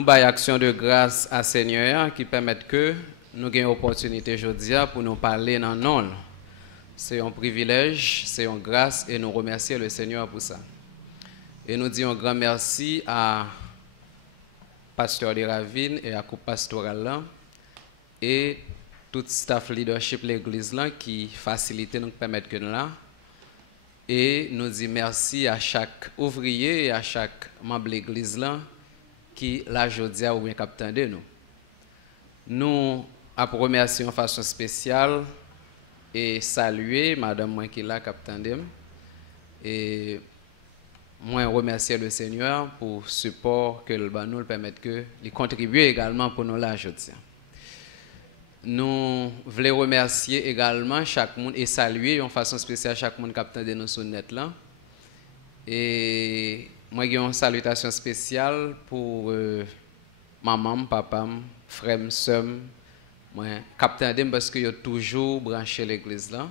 nous avons action de grâce à Seigneur qui permet que nous ayons l'opportunité aujourd'hui pour nous parler dans le nom. C'est un privilège, c'est une grâce et nous remercions le Seigneur pour ça. Et nous disons un grand merci à Pasteur de Ravine et à Coupe Pastorale et tout staff leadership de l'église qui facilite nous permettre que nous là. Et nous disons merci à chaque ouvrier et à chaque membre de l'église qui l'a aujourd'hui ou bien capitaine de nous. Nous remercions de façon spéciale et saluer madame moi qui l'a capitaine de et moi remercier le Seigneur pour le support que le nous permet que il contribue également pour nous là aujourd'hui. Nous voulons remercier également chaque monde et saluer en façon spéciale chaque monde capitaine de nous sur net là. Et moi j'ai une salutation spéciale pour maman, papa, frère, soeur, moi capitaine de parce que yo toujours branché l'église là.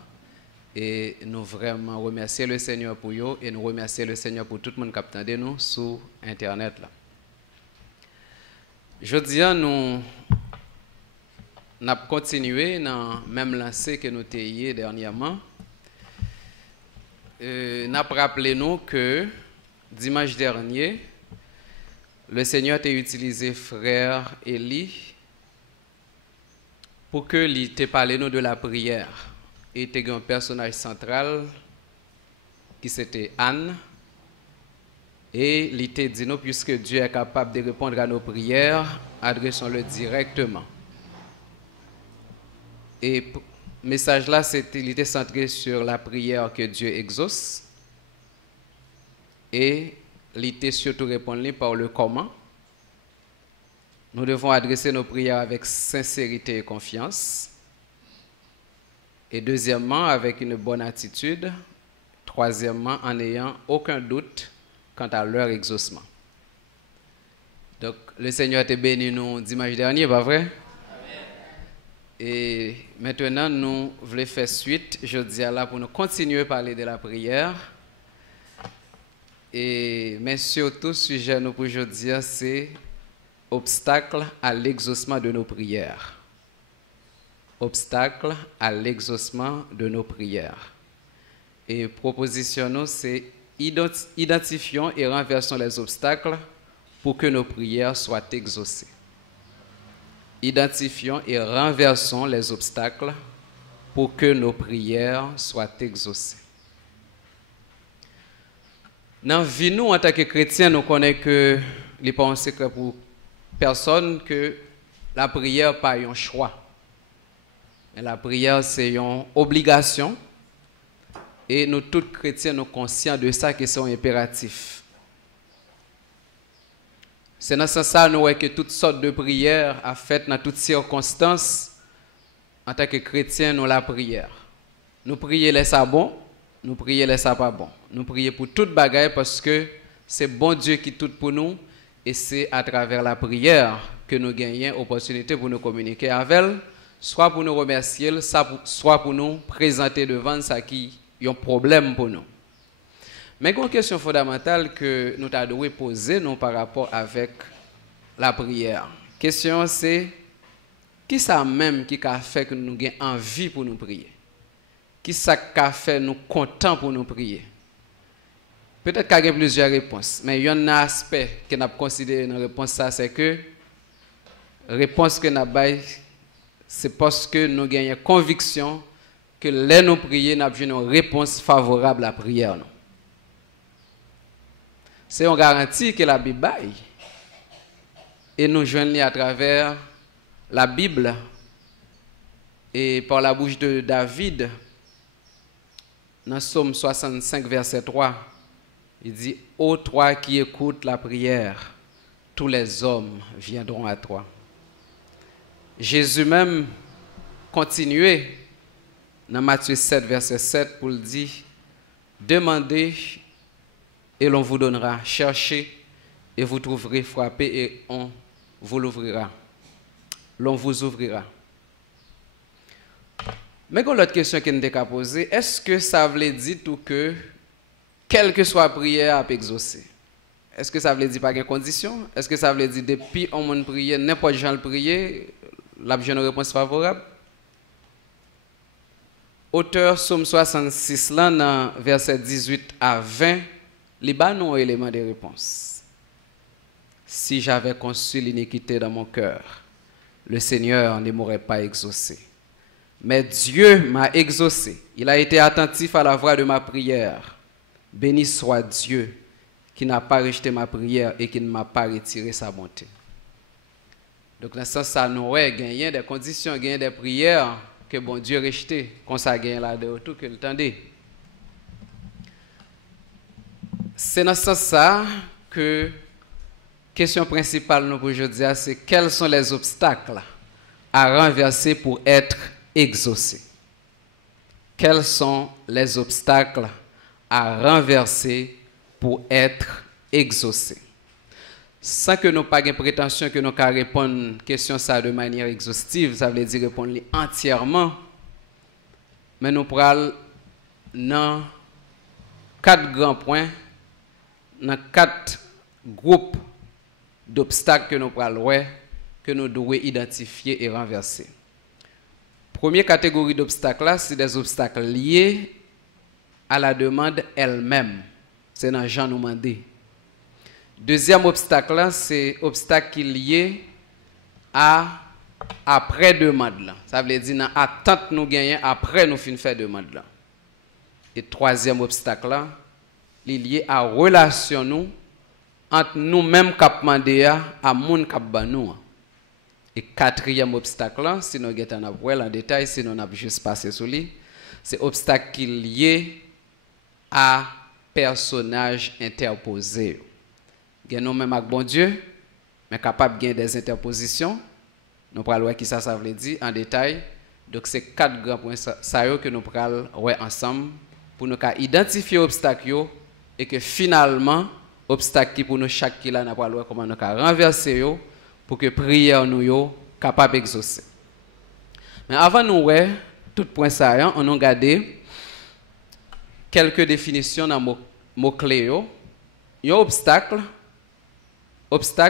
Et nous vraiment remercier le Seigneur pour eux et nous remercier le Seigneur pour tout le monde capitaine de nous sur internet là. Jeudi nous avons continué dans le même lancé que nous avons dernièrement. Nous avons rappelé nous que dimanche dernier, le Seigneur a utilisé frère Élie pour que il te parlé nous de la prière. Et il y a un personnage central qui c'était Anne. Et il te dit nous, puisque Dieu est capable de répondre à nos prières, adressons-le directement. Et le message là, il était centré sur la prière que Dieu exauce. Et il était surtout répondu par le comment. Nous devons adresser nos prières avec sincérité et confiance. Et deuxièmement, avec une bonne attitude. Troisièmement, en n'ayant aucun doute quant à leur exaucement. Donc, le Seigneur t'a béni nous dimanche dernier, pas vrai? Et maintenant, nous voulons faire suite, je dis là, pour nous continuer à parler de la prière. Mais surtout, le sujet nous pour aujourd'hui, c'est obstacle à l'exaucement de nos prières. Obstacle à l'exaucement de nos prières. Et proposition, nous, c'est identifions et renversons les obstacles pour que nos prières soient exaucées. Identifions et renversons les obstacles pour que nos prières soient exaucées. Dans la vie, nous, en tant que chrétiens, nous connaissons que il n'est pas un secret pour personne que la prière n'est pas un choix. Mais la prière, c'est une obligation. Et nous, tous chrétiens, nous sommes conscients de ça, que c'est un impératif. C'est dans ce sens nous que toutes sortes de prières à fait dans toutes circonstances. En tant que chrétiens, nous la prière. Nous prions les ça bon, nous prions les ça pas bon. Nous prions pour toute bagaille parce que c'est bon Dieu qui tout pour nous et c'est à travers la prière que nous gagnons l'opportunité pour nous communiquer avec elle, soit pour nous remercier, soit pour nous présenter devant ça qui est un problème pour nous. Mais une question fondamentale que nous devons poser nous par rapport avec la prière. La question c'est, qui ça même qui a fait que nous ayons envie pour nous prier? Qui ça qui a fait nous contents pour nous prier? Peut-être qu'il y a plusieurs réponses, mais il y a un aspect que nous avons considéré dans la réponse, c'est que la réponse que nous avons, c'est parce que nous avons conviction que les nous prier, nous avons une réponse favorable à la prière. C'est une garantie que la Bible baille. Et nous joignons à travers la Bible et par la bouche de David, dans Psaume 65, verset 3, il dit « Ô toi qui écoutes la prière, tous les hommes viendront à toi. » Jésus même continuait dans Matthieu 7, verset 7, pour le dire « Demandez et l'on vous donnera. Cherchez et vous trouverez. Frappez et on vous l'ouvrira. L'on vous ouvrira. » Mais quand l'autre question que nous avons posée, est-ce que ça veut dire tout que, quelle que soit la prière, à exaucer? est-ce que ça veut dire pas de condition? Est-ce que ça veut dire depuis on monde prier, n'importe qui le prier, la une réponse favorable? Auteur Somme 66 là dans verset 18 à 20, les bas non élément de réponse. Si j'avais conçu l'iniquité dans mon cœur, le Seigneur ne m'aurait pas exaucé. Mais Dieu m'a exaucé. Il a été attentif à la voix de ma prière. Béni soit Dieu qui n'a pas rejeté ma prière et qui ne m'a pas retiré sa bonté. Donc dans ce sens, ça nous a gagné des conditions, gagné des prières que bon Dieu rejeté, qu'on ça gagne là de tout que le tendez. C'est dans ce sens ça que question principale nous pour aujourd'hui, c'est quels sont les obstacles à renverser pour être exaucé. Quels sont les obstacles à renverser pour être exaucé? Sans que nous pas de prétention que nous puissions répondre à la question ça de manière exhaustive, ça veut dire répondre entièrement. Mais nous prenons dans 4 grands points, dans 4 groupes d'obstacles que nous prenons, que nous devons identifier et renverser. Première catégorie d'obstacles, c'est des obstacles liés à la demande elle-même. C'est dans Jean nous demandé. Deuxième obstacle, c'est obstacle qui est lié à après demande. Ça veut dire dans attente nous gagnons après nous fin faire demande. Et troisième obstacle, il est lié à relation nous entre nous-mêmes cap mandé à moun cap banou. Et quatrième obstacle, si nous avons voir en détail, si nous avons juste passé sur lui, c'est obstacle qui est lié à personnage interposé. Nous même avec bon Dieu, mais capable de gagner des interpositions. Nous allons voir qui ça veut dire en détail. Donc c'est 4 grands points que nous allons voir ensemble pour nous identifier l'obstacle et que finalement, l'obstacle qui pour nous chaque qui là, nous allons voir comment nous renverser pour que prière nous yo capable d'exaucer. Mais avant nous voir tout point ça, on a regardé quelques définitions dans mots clés. Un obstacle,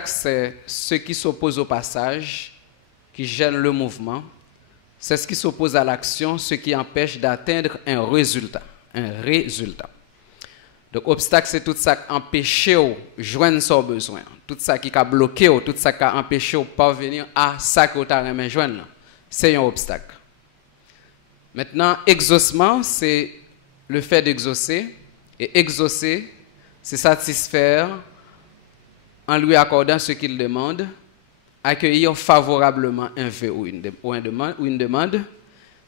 c'est ce qui s'oppose au passage, qui gêne le mouvement. C'est ce qui s'oppose à l'action, ce qui empêche d'atteindre un résultat. Donc, obstacle, c'est tout ça qui empêche de joindre son besoin. Tout ça qui a bloqué, tout ça qui a empêché de parvenir à ça que tu as joindre. C'est un obstacle. Maintenant, exaucement, c'est le fait d'exaucer. Et exaucer, c'est satisfaire en lui accordant ce qu'il demande, accueillir favorablement un vœu ou une demande,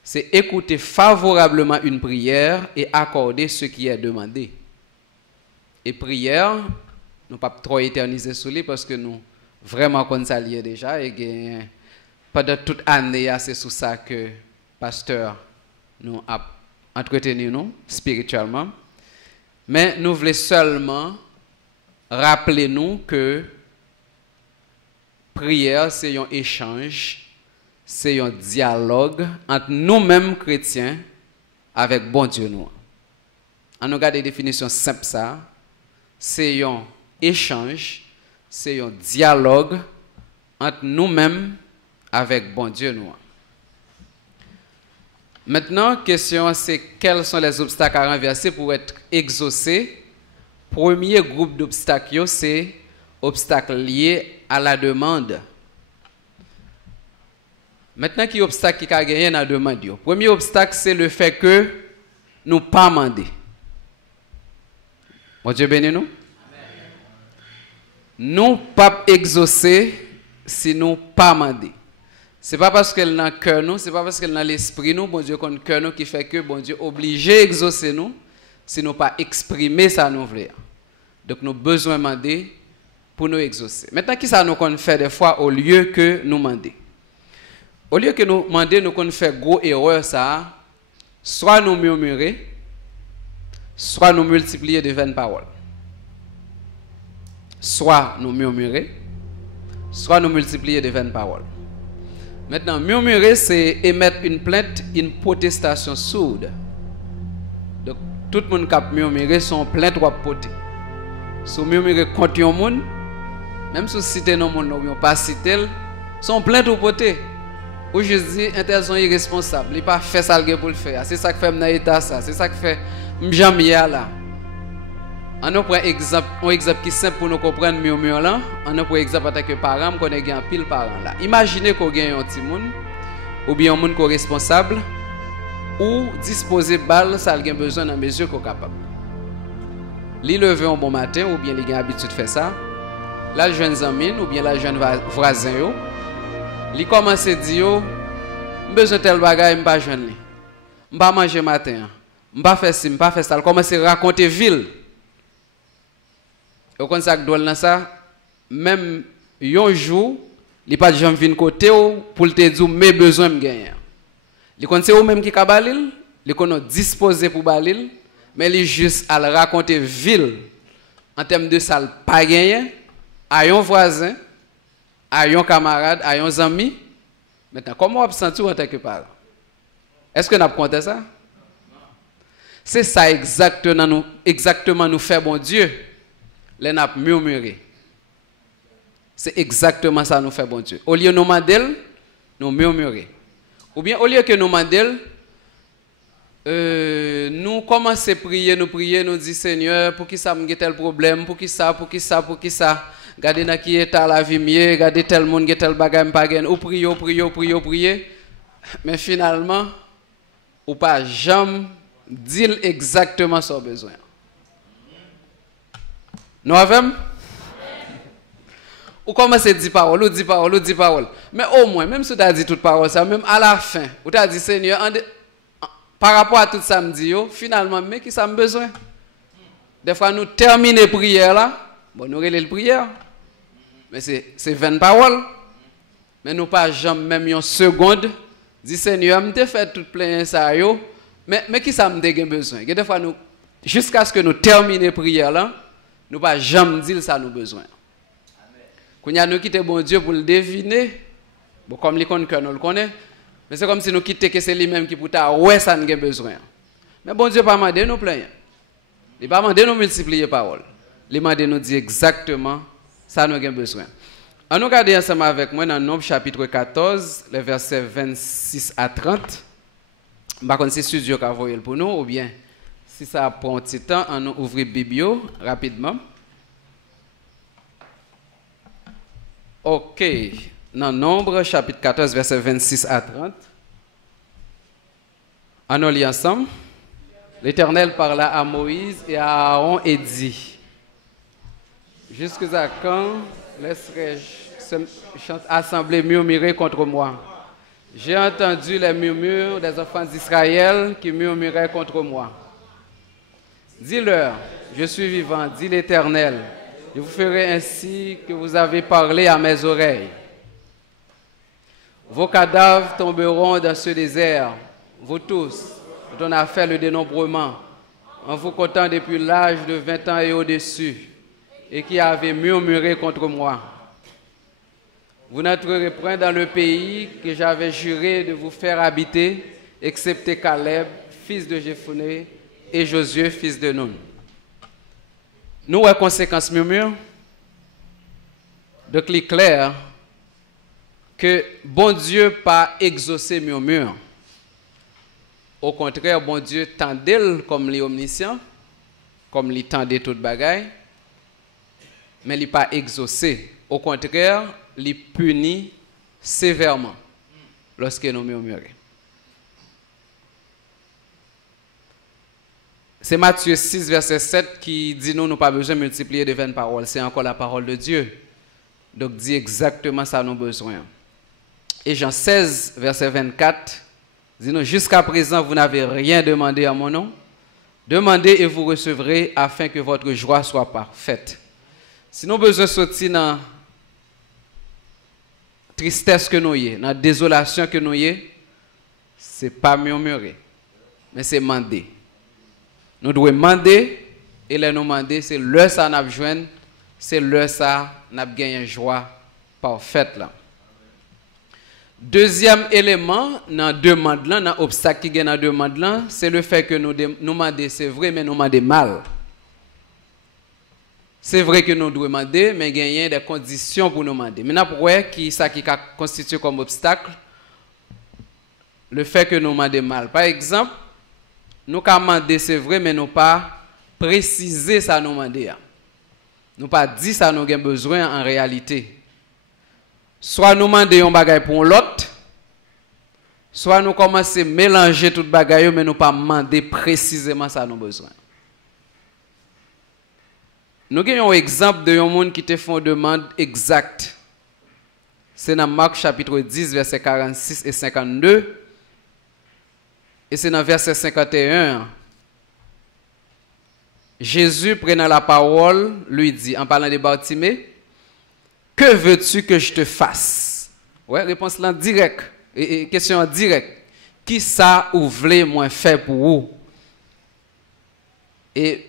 c'est écouter favorablement une prière et accorder ce qui est demandé. Et prière, nous ne pouvons pas trop éterniser sur lui parce que nous vraiment qu'on s'allie déjà et pendant toute année, c'est sous ça que le pasteur nous a entretenu nous spirituellement. Mais nous voulons seulement rappeler nous que prière, c'est un échange, c'est un dialogue entre nous-mêmes chrétiens avec bon Dieu nous. On regarde des définitions simples ça. C'est un échange, c'est un dialogue entre nous-mêmes avec bon Dieu nous. Maintenant, question c'est quels sont les obstacles à renverser pour être exaucé. Premier groupe d'obstacles, c'est obstacles liés à la demande. Maintenant, qui est obstacle qui a gagné dans la demande? Premier obstacle, c'est le fait que nous ne pas demander. Bon Dieu béni nous. Nous ne pas exaucer si nous ne pas demander. Ce n'est pas parce qu'elle n'a cœur nous, ce n'est pas parce qu'elle n'a l'esprit nous, bon Dieu qu'on cœur nous qui fait que bon Dieu obligé d'exaucer nous si nous pas exprimer ça nous voulons. Donc nous avons besoin de demander pour nous exaucer. Maintenant, qui ça nous qu'on fait des fois au lieu que nous demander? Au lieu que nous demander, nous qu'on fait gros erreur ça, soit nous murmurer, soit nous multiplier de vaines paroles. Soit nous murmurer, soit nous multiplier de vaines paroles. Maintenant, murmurer, c'est émettre une plainte, une protestation sourde. Donc, tout le monde qui a murmuré son plainte ou poté. Si vous murmurez contre un monde, même si vous citez non monde, ou pas citer, sont pleins de potés. Ou je dis, ils sont irresponsables. Ils n'ont pas fait ça pour le faire. C'est ça que fait dans l'état ça. C'est ça que fait Mjamia là. On prend un exemple qui est simple pour nous comprendre mieux là. On prend exemple en tant que parent, qu'on a un pile parent là. Imaginez qu'on gagne un petit monde, ou bien un monde qui est responsable, ou disposer balle, ça a besoin dans mesure qu'on est capable. Li lever un bon matin, ou bien il a l'habitude de faire ça. La jeune amie, ou bien la jeune voisin yo. Li commence à dire, besoin tel bagage, m'pas joindre li. M'pas manger matin. M'pas faire ci, m'pas faire ça. Il commence à raconter ville. Et quand ça doit dans ça, même un jour, il pas de gens viennent côté pour te dire mes besoins me gagner. Il connaît ou même qui kabalil, il connaît disposé pour balil, mais il juste à raconter ville en termes de ça pas gagner à un voisin, à un camarade, à un ami. Maintenant, comment on se sent en tant que parent? Est-ce que nous avons compté ça? C'est ça exactement nous fait bon Dieu. Les n'a murmuré. C'est exactement ça nous fait bon Dieu. Au lieu de nous demander, nous murmurer. Ou bien au lieu que nous demander, nous commençons à prier, nous disons Seigneur, pour qui ça me tel problème, pour qui ça. Regardez dans qui est la vie mieux, regardez tel monde qui tel bagage pas gain. Ou prier. Mais finalement, ou pas jamais dire exactement son besoin. Nous avons? Ou commencez à dire parole. Mais au moins, même si tu as dit toute parole, ça, même à la fin, ou tu as dit Seigneur, par rapport à tout ça, me dit, finalement, mais qui ça me besoin? Des fois, nous terminons la prière là, bon, nous relèvons la prière, mais c'est 20 paroles. Mais nous pas jamais, même une seconde, dit Seigneur, je t'ai fait tout plein ça, mais qui ça me a besoin? Des fois, nous, jusqu'à ce que nous terminions la prière là, nous pas jamais dire ça nous besoin. Quand nous quittons bon Dieu pour le deviner, bon, comme les cœur nous le connaît, mais c'est comme si nous quittions que c'est lui-même qui pour ta ouais ça nous a besoin. Mais bon Dieu pas demandé nous plein. Il pas demandé nous multiplier paroles. Il demandé nous dire exactement ça nous a besoin. On nous regarde ensemble avec moi dans Nombre chapitre 14, les versets 26 à 30. Par contre, c'est studio qui a envoyé pour nous, ou bien si ça prend un petit temps, on nous ouvre Biblio rapidement. Ok. Dans Nombre, chapitre 14, versets 26 à 30. On lit ensemble. L'Éternel parla à Moïse et à Aaron et dit, jusqu'à quand laisserai-je cette assemblée murmurer contre moi? J'ai entendu les murmures des enfants d'Israël qui murmuraient contre moi. Dis-leur, je suis vivant, dit l'Éternel, je vous ferai ainsi que vous avez parlé à mes oreilles. Vos cadavres tomberont dans ce désert, vous tous, dont on a fait le dénombrement, en vous comptant depuis l'âge de 20 ans et au-dessus, et qui avez murmuré contre moi. Vous n'entrerez point dans le pays que j'avais juré de vous faire habiter, excepté Caleb, fils de Jephunneh, et Josué, fils de Nun. Nous, à conséquence murmure, donc il est clair que bon Dieu pas exaucé murmure. Au contraire, bon Dieu tendait comme l'omniscient, comme il tendait toute bagaille, mais il pas exaucé. Au contraire, il punit sévèrement lorsque nous murmurons. C'est Matthieu 6, verset 7 qui dit nous n'avons pas besoin de multiplier de 20 paroles. C'est encore la parole de Dieu. Donc, dit exactement ça nous besoin. Et Jean 16, verset 24, dit nous jusqu'à présent, vous n'avez rien demandé à mon nom. Demandez et vous recevrez afin que votre joie soit parfaite. Si nous avons besoin de sortir dans la tristesse que nous y, dans la désolation que nous y, ce n'est pas murmurer, mais c'est demander. Nous devons demander, et les nous demander, c'est le ça nous besoin, c'est le ça nous gagné une joie parfaite là. Deuxième élément dans demande là, dans obstacle qui est dans demande là, c'est le fait que nous demandons c'est vrai mais nous demandons mal. c'est vrai que nous devons demander, mais il y a des conditions pour nous demander. Maintenant, pourquoi ça qui constitue comme obstacle le fait que nous demandons mal? Par exemple, nous avons demandé, c'est vrai, mais nous pas préciser ça nous demander. Nous pas dit ça nous avons besoin en réalité. Soit nous demandons un bagage pour l'autre, soit nous commençons à mélanger tout bagage, mais nous pas demander précisément ça nous besoin. Nous avons un exemple de un monde qui te font une demande exacte. C'est dans Marc chapitre 10, versets 46 et 52. Et c'est dans verset 51. Jésus, prenant la parole, lui dit, en parlant de Bartimée, que veux-tu que je te fasse? Ouais, réponse là directe. Et question directe. Qui ça ou vle moi faire pour vous? Et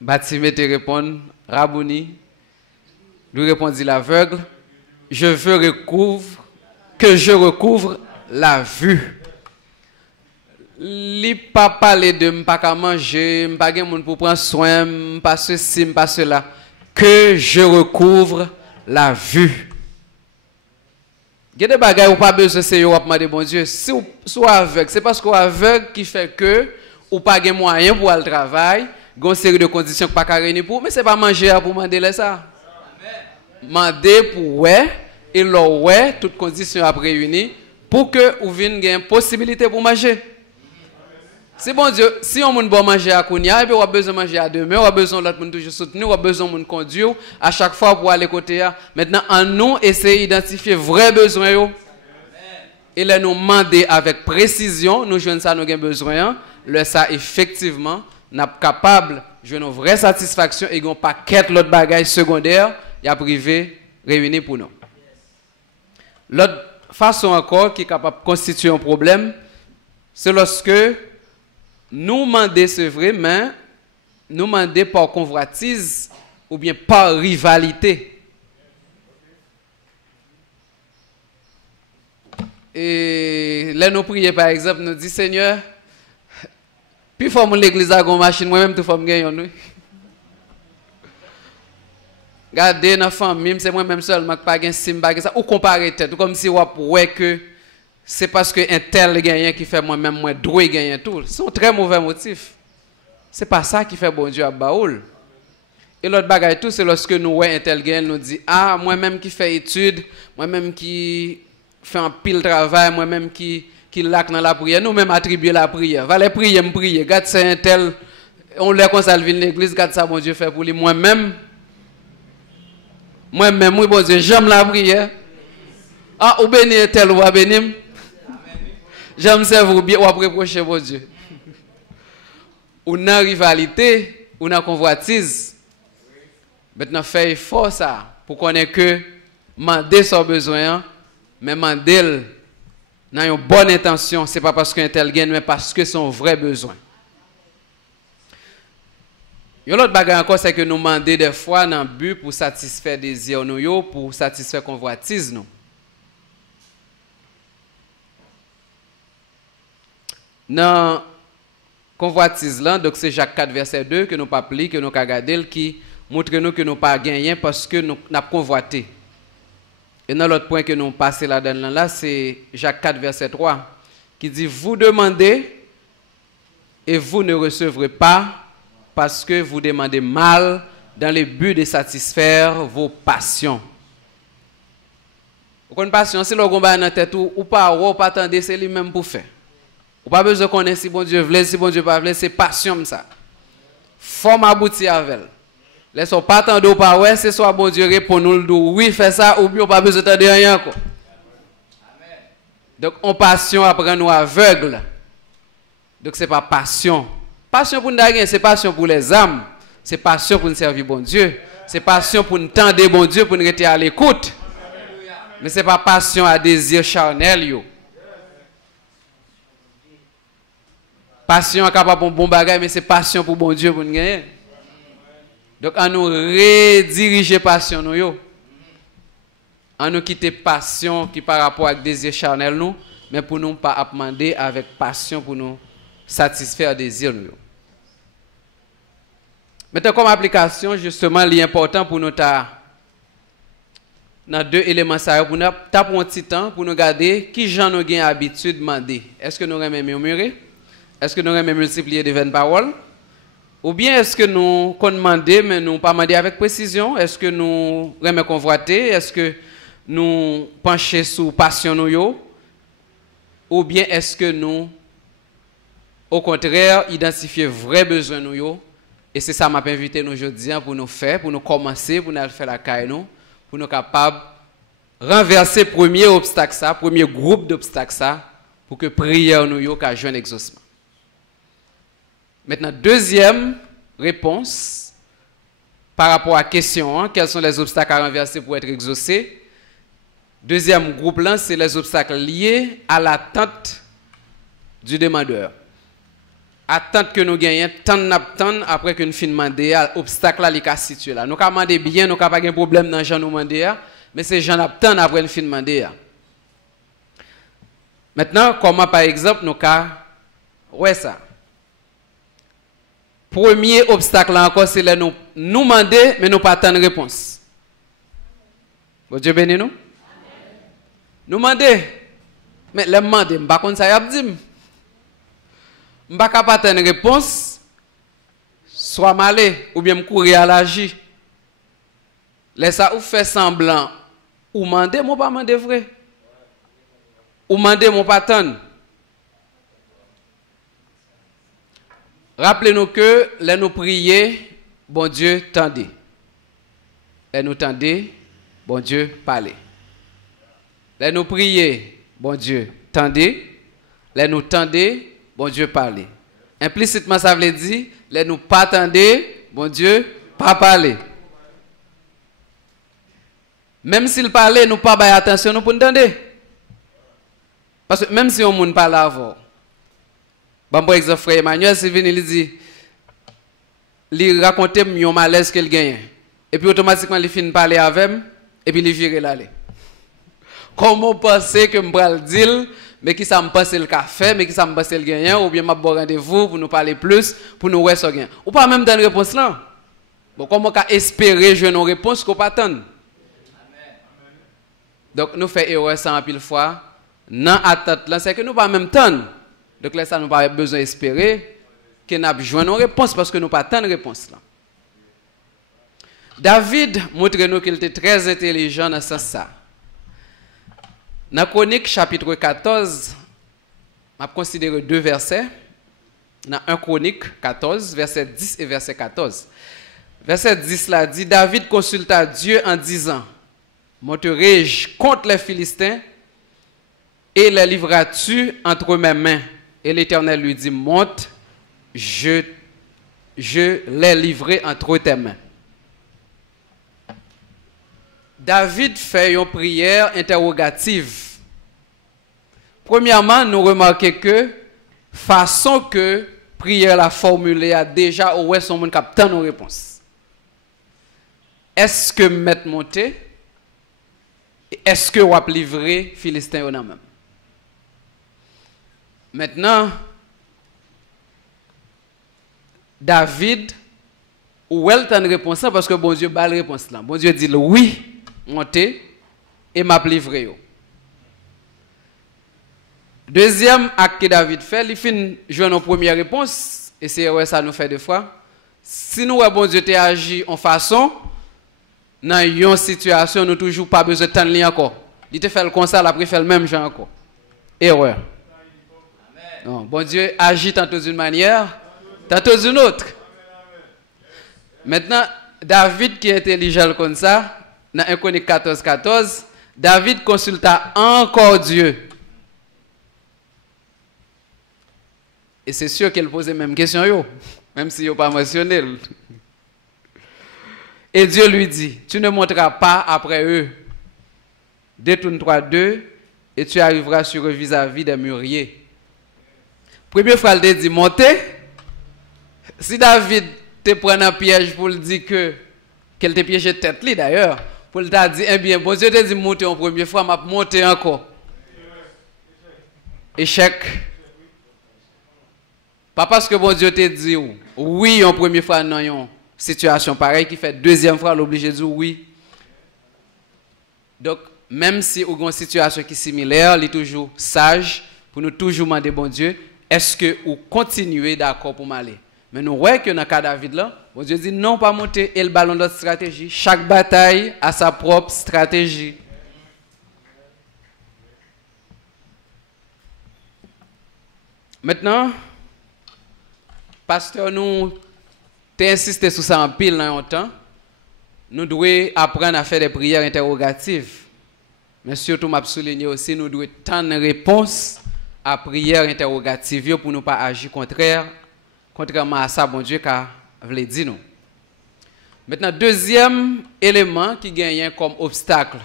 Bartimée te répond, Rabouni, lui répondit l'aveugle, je veux que je recouvre la vue. Li pas parler de m'pas qu'à manger, m'pas gen moun pour prendre soin, m'pas ceci, m'pas cela. Que je recouvre la vue. Il y a des bagages où pas besoin c'est yo demander bon Dieu. Si ou soit aveugle, c'est parce qu'on aveugle qui fait que ou pas gen moyen pour aller travail, gon série de conditions que pas réunir pour, mais c'est pas manger pour demander ça. Demander pour ouais et là ouais toutes conditions à réunir pour que ou vienne gain possibilité pour manger. C'est bon Dieu, si on veut manger à Kounia, et puis on a besoin de manger à demain, on a besoin de l'autre monde toujours soutenir, on a besoin de conduire à chaque fois pour aller côté. Maintenant, en nous, essayer d'identifier vrais besoins. Et là, nous demander avec précision, nous jouons ça, nous avons besoin. Là, ça, effectivement, nous sommes capables de jouer une vraie satisfaction et nous pas quête l'autre bagage secondaire, il y a privé réuni pour nous. L'autre façon encore qui est capable de constituer un problème, c'est lorsque nous demander, c'est vrai, mais nous demander par convoitise ou bien par rivalité. Et là, nous prions par exemple, nous disons, Seigneur, puis faut l'église à une machine, moi-même, tout faut me gagner. Regardez, dans la famille, c'est moi-même seulement qui pas gagné ça, ou comparer tête, comme si on voit que c'est parce que un tel gagnant qui fait moi-même moi droit gagner tout. C'est un très mauvais motif. C'est pas ça qui fait bon Dieu à Baoul. Et l'autre bagaille tout c'est lorsque nous voyons un tel gagnant nous dit ah moi-même qui fait études, moi-même qui fait un pile travail, moi-même qui lac dans la prière, nous-mêmes attribuer la prière. Va les prier, me prier. Regarde c'est un tel on l'a comme ça vient l'église, regarde ça bon Dieu fait pour lui moi-même moi bon Dieu, j'aime la prière. Ah ou bénir tel ou bénir. J'aime servir bien ou après reprocher mon Dieu. Ou dans rivalité, ou dans convoitise. Maintenant, fait effort ça pour connaître que demander son besoin, mais demander dans une bonne intention, ce n'est pas parce qu'un tel gagne, mais parce que c'est son vrai besoin. Il y a l'autre bagage encore, c'est que nous demandons des fois dans le but pour satisfaire des désirs, pour satisfaire convoitise. Nous. Dans convoitise là, donc c'est Jacques 4 verset 2 que nous pas pli, que nous pas regarder qui montre nous que nous pas gagné parce que nous n'a convoité. Et dans l'autre point que nous passer là-dedans là, c'est Jacques 4 verset 3 qui dit vous demandez et vous ne recevrez pas parce que vous demandez mal dans le but de satisfaire vos passions. Vous connaissez passion, c'est le combat dans tête ou pas attendre c'est lui-même pour faire. Ou pas besoin de connaître si bon Dieu veut, si bon Dieu pas veut, c'est passion ça. Faut m'aboutir avec elle. Laissons pas attendre ou pas ouais, c'est soit bon Dieu répond nous oui, fais ça ou bien pas besoin de rien encore. Amen. Donc on passion après nous aveugle. Donc c'est pas passion. Passion pour nous gagner, c'est passion pour les âmes. C'est passion pour nous servir bon Dieu. C'est passion pour nous tendre bon Dieu pour nous rester à l'écoute. Mais c'est pas passion à désir charnel yo. Passion capable pour bon bagage mais c'est passion pour bon Dieu pour nous gagner. Donc on nous rediriger passion nous yo. On nous quitter passion qui par rapport avec désir charnel nous mais pour nous pas demander avec passion pour nous satisfaire désir nous. Maintenant, comme application, justement, l'important pour nous dans deux éléments, pour nous taper un petit temps, pour nous regarder qui j'en avons l'habitude de demander. Est-ce que nous aimons murmurer? Est-ce que nous aimons multiplier des vaines paroles? Ou bien est-ce que nous demandons, mais nous pas demander avec précision? Est-ce que nous aimons convoiter? Est-ce que nous pencher sous passion nous? Ou bien est-ce que nous, au contraire, identifier vrais besoins nous? Et c'est ça que m'a invité nous aujourd'hui pour nous faire, pour nous commencer, pour nous faire la caille nous, pour nous capables de renverser le premier obstacle, ça, premier groupe d'obstacles, ça, pour que la prière nous ait un exaucement. Maintenant, deuxième réponse par rapport à la question, hein, quels sont les obstacles à renverser pour être exaucés? Deuxième groupe là, c'est les obstacles liés à l'attente du demandeur. Attente que nous gagnons, tant après que nous finissons de demander, l'obstacle là, il est situé là. Nous avons demandé bien, nous n'avons pas de problème dans les gens nous demander, mais c'est gens attendent après nous finissons de demander. Maintenant, comment par exemple, nous avons, ouais ça. Premier obstacle là encore, c'est nous demander, mais nous pas attendre réponse. Bon Dieu bénisse nous. Nous demander, mais les demander, je ne sais pas ça y a dit. Je ne sais pas attendre réponse, soit malé ou bien me courir à l'agir. Laissez ou faire semblant, ou demander, moi pas demander vrai. Ou demander, moi pas attendre. Rappelez-nous que les nous prier, bon Dieu tendez. Les nous tendez, bon Dieu parlez. Les nous prier, bon Dieu tendez. Les nous tendez, bon Dieu parlez. Implicitement, ça veut dire, les nous pas tendez, bon Dieu pas parler. Même s'il parlait, nous pas bailler attention nous pour entendre. Parce que même si on ne parle pas avant. Bon, par exemple, frère Emmanuel, si venu, il dit, il raconte un malaise qu'il gagne. Et puis automatiquement, il finit de parler avec moi, et puis il vire l'aller. Comment penser que je vais le dire, mais qui ça me passe le café, mais qui ça me passe le gagnant, ou bien je vais rendez-vous pour nous parler plus, pour nous voir ce gagnant. Ou pas même dans une réponse là. Bon, comment on espérer jouer une réponse qu'on pas attendre? Donc, nous faisons erreur ça en pile fois. Non, attente là, c'est que nous pas même temps. Donc là, ça nous pas besoin d'espérer que nous avons une réponse parce que nous pas tant de réponse là. David montre nous qu'il était très intelligent dans ce sens. Dans Chronique chapitre 14, on va considérer deux versets. Dans 1 Chronique 14, verset 10 et verset 14. Verset 10 là dit, David consulta Dieu en disant, monterai-je contre les Philistins et les livreras-tu entre mes mains? Et l'Éternel lui dit, monte, je les livrerai entre tes mains. David fait une prière interrogative. Premièrement, nous remarquons que façon que prière la formulée a déjà où est son monde captant nos réponses. Est-ce que mettre monter? Est-ce que vous avez livré Philistin ou non même? Maintenant, David, où est le réponse parce que bon Dieu bat la réponse là. Bon Dieu dit oui, montez et m'a livré. Deuxième acte que David fait, il finit jouer nos première réponse et c'est ouais ça nous fait deux fois. Si nous bon Dieu t'a agi en façon dans une situation nous toujours pas besoin de temps encore. Il te fait le comme ça, après fait le même genre encore. Erreur. Non, bon Dieu agit tantôt d'une manière, tantôt d'une autre. Maintenant, David qui est intelligent comme ça, dans 1 Chronique 14, 14, David consulta encore Dieu. Et c'est sûr qu'elle posait la même question, même si il n'a pas mentionné. Et Dieu lui dit, tu ne monteras pas après eux. Détourne-toi d'eux et tu arriveras sur eux vis-à-vis des mûriers. Première fois, il dit, montez. Si David te prend un piège pour le dire qu'elle te piégé tête d'ailleurs, pour le dire, eh bien, bon Dieu te dit monter en première fois, m'a monter encore. Échec. Pas parce que bon Dieu te dit oui en première fois, non. situation pareille qui fait deuxième fois l'obligé de dire oui. Donc, même si vous avez une situation qui est similaire, il est toujours sage pour nous toujours demander, bon Dieu, est-ce que vous continuez d'accord pour m'aller? Mais nous voyons que dans le cas de David, là, bon Dieu dit non, pas monter et le ballon de stratégie. Chaque bataille a sa propre stratégie. Maintenant, pasteur, nous t'ai insisté sur ça en pile dans un temps. Nous devons apprendre à faire des prières interrogatives. Mais surtout, je souligner aussi, nous devons tendre une réponse à prière interrogative pour ne pas agir contrairement à ça, bon Dieu, qu'a voulu dire nous. Maintenant, deuxième élément qui gagne comme obstacle,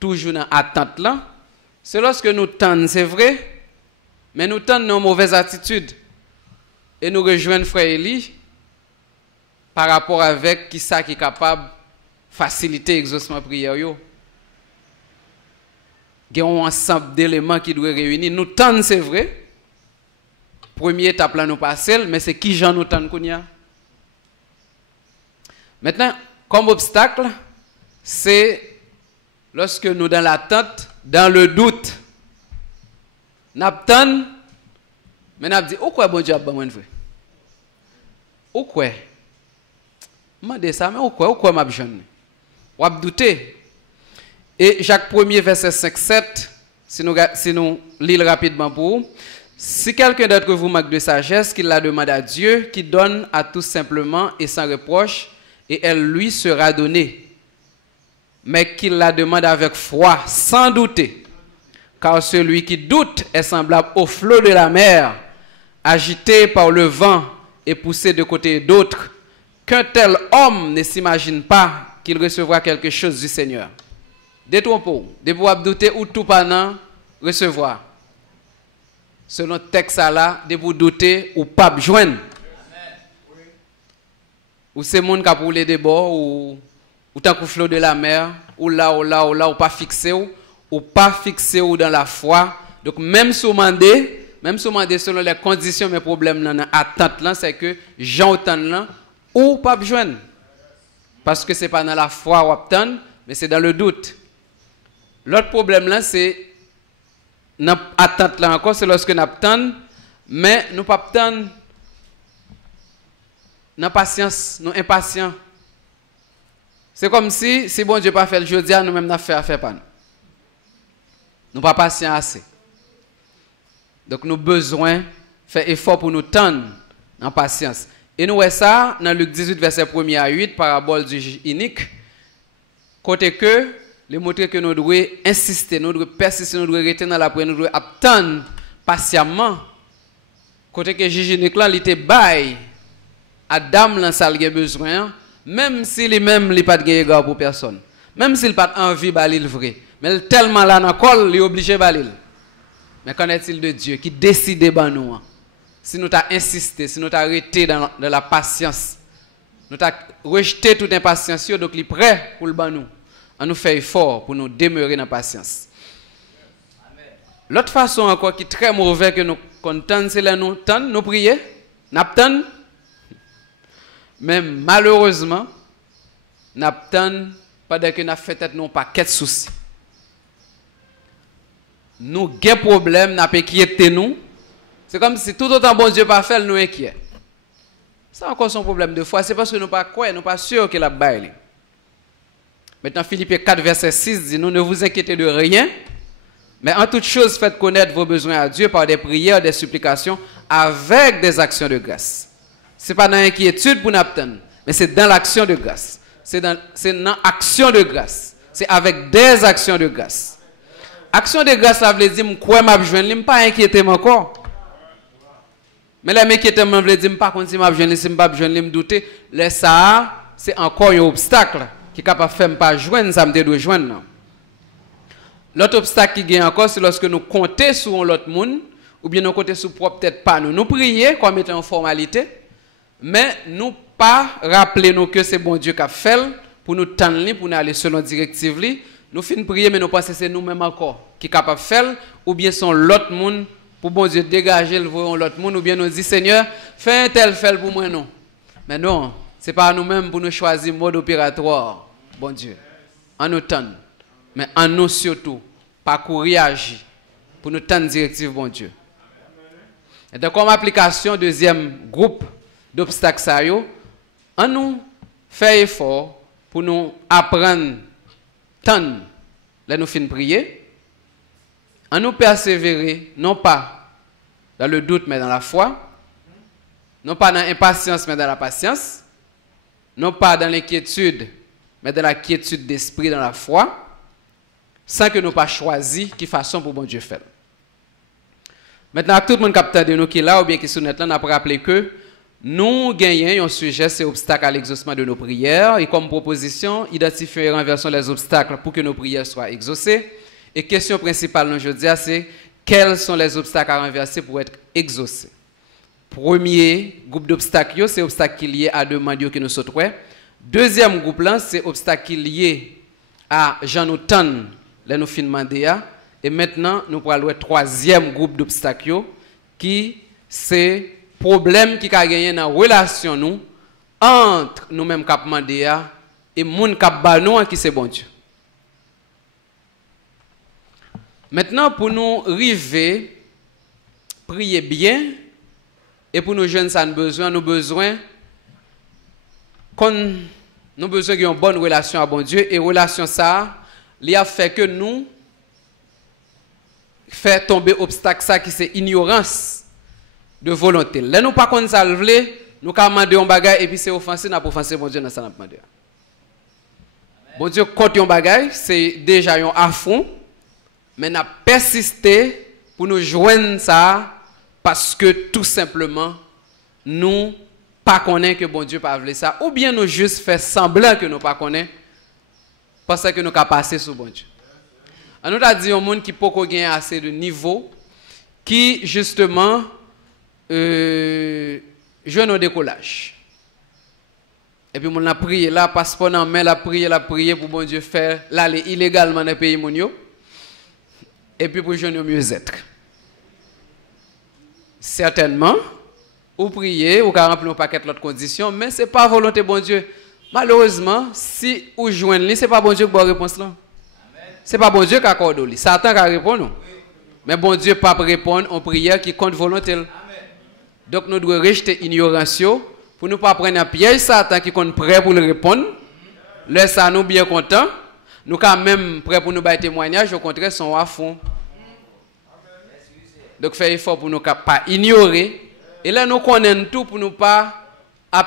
toujours dans l'attente là, c'est lorsque nous tendons, c'est vrai, mais nous tendons nos mauvaises attitudes. Et nous rejoignons frère Eli par rapport avec qui ça qui est capable de faciliter l'exaucement prière. Il y a un ensemble d'éléments qui doivent réunir. Nous tendons, c'est vrai. Première étape là, nous passons, mais c'est qui j'en nous tendons qu'on y a. Maintenant, comme obstacle, c'est lorsque nous dans l'attente, dans le doute, nous attendons, mais nous disons, pourquoi bon Dieu a besoin de vous? Pourquoi? Je me dis ça, mais pourquoi m'a besoin? Ou douter. Et Jacques 1er, verset 5-7, si nous lisons rapidement pour vous. Si quelqu'un d'entre vous manque de sagesse, qu'il la demande à Dieu, qui donne à tous simplement et sans reproche, et elle lui sera donnée. Mais qu'il la demande avec foi, sans douter. Car celui qui doute est semblable au flot de la mer, agité par le vent et poussé de côté et d'autre. Qu'un tel homme ne s'imagine pas qu'il recevra quelque chose du Seigneur. Détrompez-vous, de pouvoir douter ou tout pendant recevoir. Selon le texte là, de vous douter ou pas joindre. Ou c'est monde qui a roulé des bords, ou tant que flot de la mer, ou là, ou pas fixé, ou pas fixé ou dans la foi. Donc même si vous demandez, selon les conditions, mes problèmes dans l'attente là, c'est que j'entends là, ou pas joindre. Parce que ce n'est pas dans la foi ou attendre, mais c'est dans le doute. L'autre problème là, c'est dans l'attente là encore, c'est lorsque nous attendons, mais nous ne pas attendre. Nous patience, nous impatients. C'est comme si bon Dieu pas fait le jeudi, nous-mêmes nous fait pas. Nous pas patients assez. Donc nous avons besoin de faire effort pour nous tendre en patience. Et nous voyons ça dans Luc 18, verset 1 à 8, parabole du juge inique. Côté que, les montrer que nous devons insister, nous devons persister, nous devons rester dans la prière, nous devons attendre patiemment. Côté que le juge inique là, il était bail. Adam là ça a besoin, même s'il est même il pas de égard pour personne, même s'il pas envie balil vrai, mais tellement là dans col, il est obligé balil. Mais qu'en est-il de Dieu qui décide ban nous? Si nous t'a insisté, si nous t'a arrêté dans la patience, nous t'a rejeté toute impatience, donc il est prêt pour le ban nous. On nous fait effort pour nous demeurer dans la patience. L'autre façon encore qui est très mauvaise que nous contents, c'est là nous tendre, nous prier, n'attend. Mais malheureusement, nous attendons pendant que nous faisons tête non paquet de soucis. Nous avons des problèmes, nous avons inquiété nous. C'est comme si tout autant bon Dieu pas fait, nous inquiète. C'est encore son problème de foi. C'est parce que nous ne pas quoi, nous pas sûr qu'il a baillé. Maintenant, Philippiens 4, verset 6 dit, nous ne vous inquiétez de rien, mais en toute chose, faites connaître vos besoins à Dieu par des prières, des supplications, avec des actions de grâce. Ce n'est pas dans l'inquiétude pour nous attendre, mais c'est dans l'action de grâce. C'est dans l'action de grâce. C'est avec des actions de grâce. Action de grâce, ça veut dire, quoi m'a besoin, je ne pas inquiéter encore. Mais là, m'inquiéter, je veut dire, pas contre si m'a besoin, si m'a besoin, je me douter. Là, ça, c'est encore un obstacle qui est capable de faire pas joindre, ça me doit joindre. L'autre obstacle qui gagne encore, c'est lorsque nous comptons sur l'autre monde, ou bien nous comptons sur propre tête pas nous. Nous prions comme étant en formalité. Mais nous pas rappeler nous que c'est bon Dieu qui a fait pour nous tendre, pour nous aller selon directive. Nous finissons prier, mais nous pensons que c'est nous-mêmes encore qui sommes capables de faire, ou bien sont l'autre monde pour bon Dieu dégager le voyant l'autre monde, ou bien nous dit Seigneur, fais un tel fait pour moi non. Mais non, Ce n'est pas nous-mêmes pour nous choisir le mode opératoire, bon Dieu. En nous tendre, mais en nous surtout, parcourir agir pour nous tendre directive, bon Dieu. Et donc, comme application, deuxième groupe d'obstacles, en nous faire effort pour nous apprendre, tendre, là nous finissons prier, en nous persévérer, non pas dans le doute, mais dans la foi, non pas dans l'impatience, mais dans la patience, non pas dans l'inquiétude, mais dans la quiétude d'esprit, dans la foi, sans que nous pas choisi qui façon pour bon Dieu faire. Maintenant, tout le monde capte de nous qui est là, ou bien qui est sur net là, on a rappelé que nous gagnons un sujet, c'est obstacle à l'exaucement de nos prières, et comme proposition, identifier et renverser les obstacles pour que nos prières soient exaucées. Et question principale aujourd'hui, c'est quels sont les obstacles à renverser pour être exaucés. Premier groupe d'obstacles, c'est obstacle qui est lié à demande que nous souhaitons. Deuxième groupe là, c'est obstacle qui est lié à Jean Newton, là nous finissons demander. Et maintenant, nous pourrons le troisième groupe d'obstacles qui c'est problème qui a gagné dans la relation nous entre nous-mêmes qui demandé et moun qui banou qui c'est bon Dieu. Maintenant, pour nous arriver, prier bien, et pour nous jeunes, ça nous besoin d'avoir une bonne relation à bon Dieu, et relation ça, il a fait que nous fait tomber obstacle ça qui c'est ignorance de volonté. Là nous pas qu'on ça le nous ca demander un bagage et puis c'est offensé n'a pas offensé bon Dieu dans ça n'a demandé. Bon Dieu quand un bagage c'est déjà un affront mais n'a persisté pour nous joindre ça parce que tout simplement nous pas connaît que bon Dieu pas voulu ça ou bien nous juste fait semblant que nous pas connaît parce que nous ca passer sur bon Dieu. On nous a dit un monde qui peut gagner assez de niveau qui justement joue au décollage. Et puis on a prié là, passeport en main, la prié pour bon Dieu faire l'aller illégalement dans le pays monio. Et puis pour jouer au mieux-être. Certainement, ou prier, ou remplir un paquet d'autres conditions, mais ce n'est pas volonté bon Dieu. Malheureusement, si vous joignez, ce n'est pas bon Dieu qui va réponse là. Ce n'est pas bon Dieu qui accorde. Satan qui répond. Non. Mais bon Dieu ne peut pas répondre en prière qui compte volonté. Donc nous devons rejeter l'ignorance pour ne pas prendre un piège Satan qui compte prêt pour le répondre. Laisse ça nous bien contents. Nous quand même prêts pour nous faire témoignage. Au contraire, sont à fond. Donc faire effort pour nous pas ignorer. Et là nous connaissons tout pour nous pas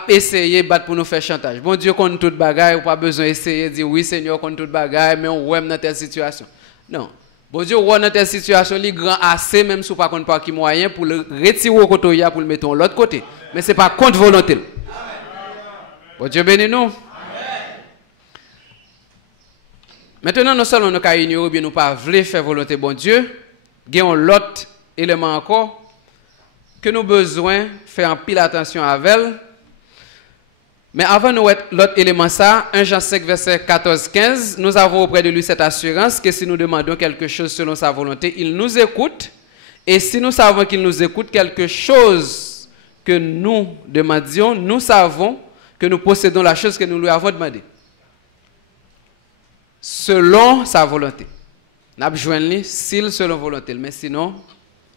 essayer battre pour nous faire chantage. Bon Dieu compte toute bagaille, ou pas besoin d'essayer de dire oui Seigneur compte toute bagaille, mais on ouais dans telle situation. Non. Bon Dieu ouais dans telle situation, il est grand assez même si pas compte pas qui moyen pour le retirer au côté pour le mettre de l'autre côté. Mais c'est pas contre volonté. Amen. Bon Dieu bénis nous. Amen. Maintenant non seulement nous ka ignorer bien nous pas vouloir faire volonté bon Dieu, gagnons l'autre élément encore que nous besoin faire en pile attention avec elle. Mais avant nous l'autre élément ça, 1 Jean 5 verset 14-15, nous avons auprès de lui cette assurance que si nous demandons quelque chose selon sa volonté, il nous écoute. Et si nous savons qu'il nous écoute, quelque chose que nous demandions, nous savons que nous possédons la chose que nous lui avons demandé. Selon sa volonté. Nous avons besoin s'il selon volonté, mais sinon,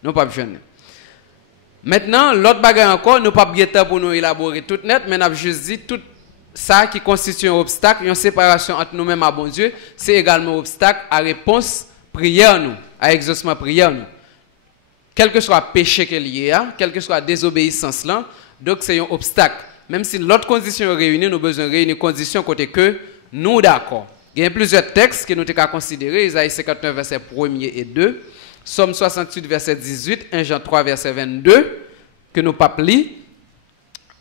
nous pas besoin. Maintenant, l'autre bagage encore, nous pas bien temps pour nous élaborer tout net, mais nous avons juste dit tout ça qui constitue un obstacle, une séparation entre nous-mêmes et bon Dieu, c'est également un obstacle à réponse prière nous, à exaucement prière nous. Quel que soit le péché qu'il y a, quelle que soit la désobéissance là, donc c'est un obstacle. Même si l'autre condition est réunie, nous avons besoin de réunir une condition côté que nous d'accord. Il y a plusieurs textes que nous avons considérés, Isaïe 59 verset 1 et 2. Somme 68, verset 18, 1 Jean 3, verset 22, que nous pas li.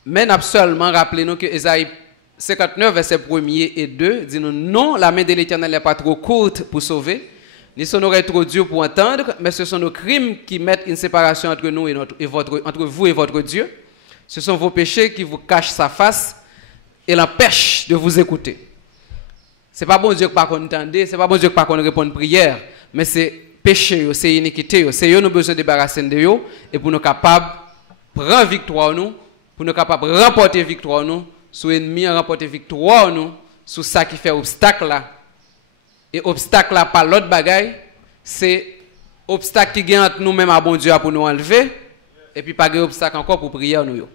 Mais nous seulement rappelé-nous que Isaïe 59, verset 1 et 2, dit nous non, la main de l'Éternel n'est pas trop courte pour sauver, ni son oreille trop dure pour entendre, mais ce sont nos crimes qui mettent une séparation entre nous entre vous et votre Dieu. Ce sont vos péchés qui vous cachent sa face et l'empêchent de vous écouter. Ce n'est pas bon Dieu qui ne pas entendre, ce n'est pas bon Dieu qui ne pas répondre prière, mais c'est péché, c'est iniquité, c'est nous besoin de débarrasser de eux et pour nous capables de prendre victoire nous, pour nous capables de remporter victoire nous sur ennemi, remporter victoire nous, sur ça qui fait obstacle là. Et obstacle là, pas l'autre bagaille, c'est obstacle qui gagne entre nous-mêmes à bon Dieu pour nous enlever, et puis pas de obstacle encore pour prier nous.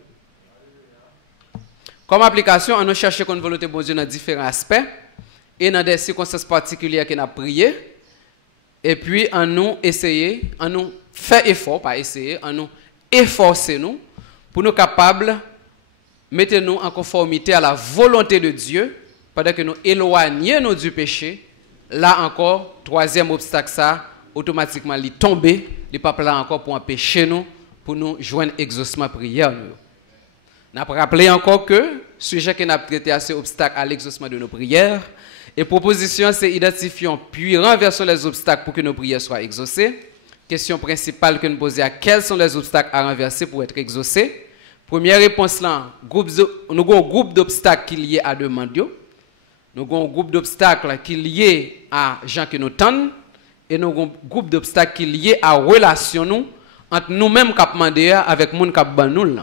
Comme application, on a cherché qu'on volonté de bon Dieu dans différents aspects, et dans des circonstances particulières qu'on a prié, et puis on nous essayer, on nous fait effort, pas essayer, on nous efforcer nous, pour nous capables mettre nous en conformité à la volonté de Dieu, pendant que nous éloignons du péché. Là encore, troisième obstacle, ça, automatiquement, il tombe, il n'est pas là encore pour empêcher nous, pour nous joindre exaucement prière. Nous avons rappelé encore que le sujet qu'on a traité à ces obstacles à l'exaucement de nos prières. Et proposition, c'est identifions puis renversons les obstacles pour que nos prières soient exaucées. Question principale que nous posons, quels sont les obstacles à renverser pour être exaucés? Première réponse là, nous avons un groupe d'obstacles qui sont liés à demande. Nous avons un groupe d'obstacles qui sont liés à gens qui nous tendent. Et nous avons un groupe d'obstacles qui sont liés à relation nous, entre nous-mêmes qui demandons avec les gens qui nous.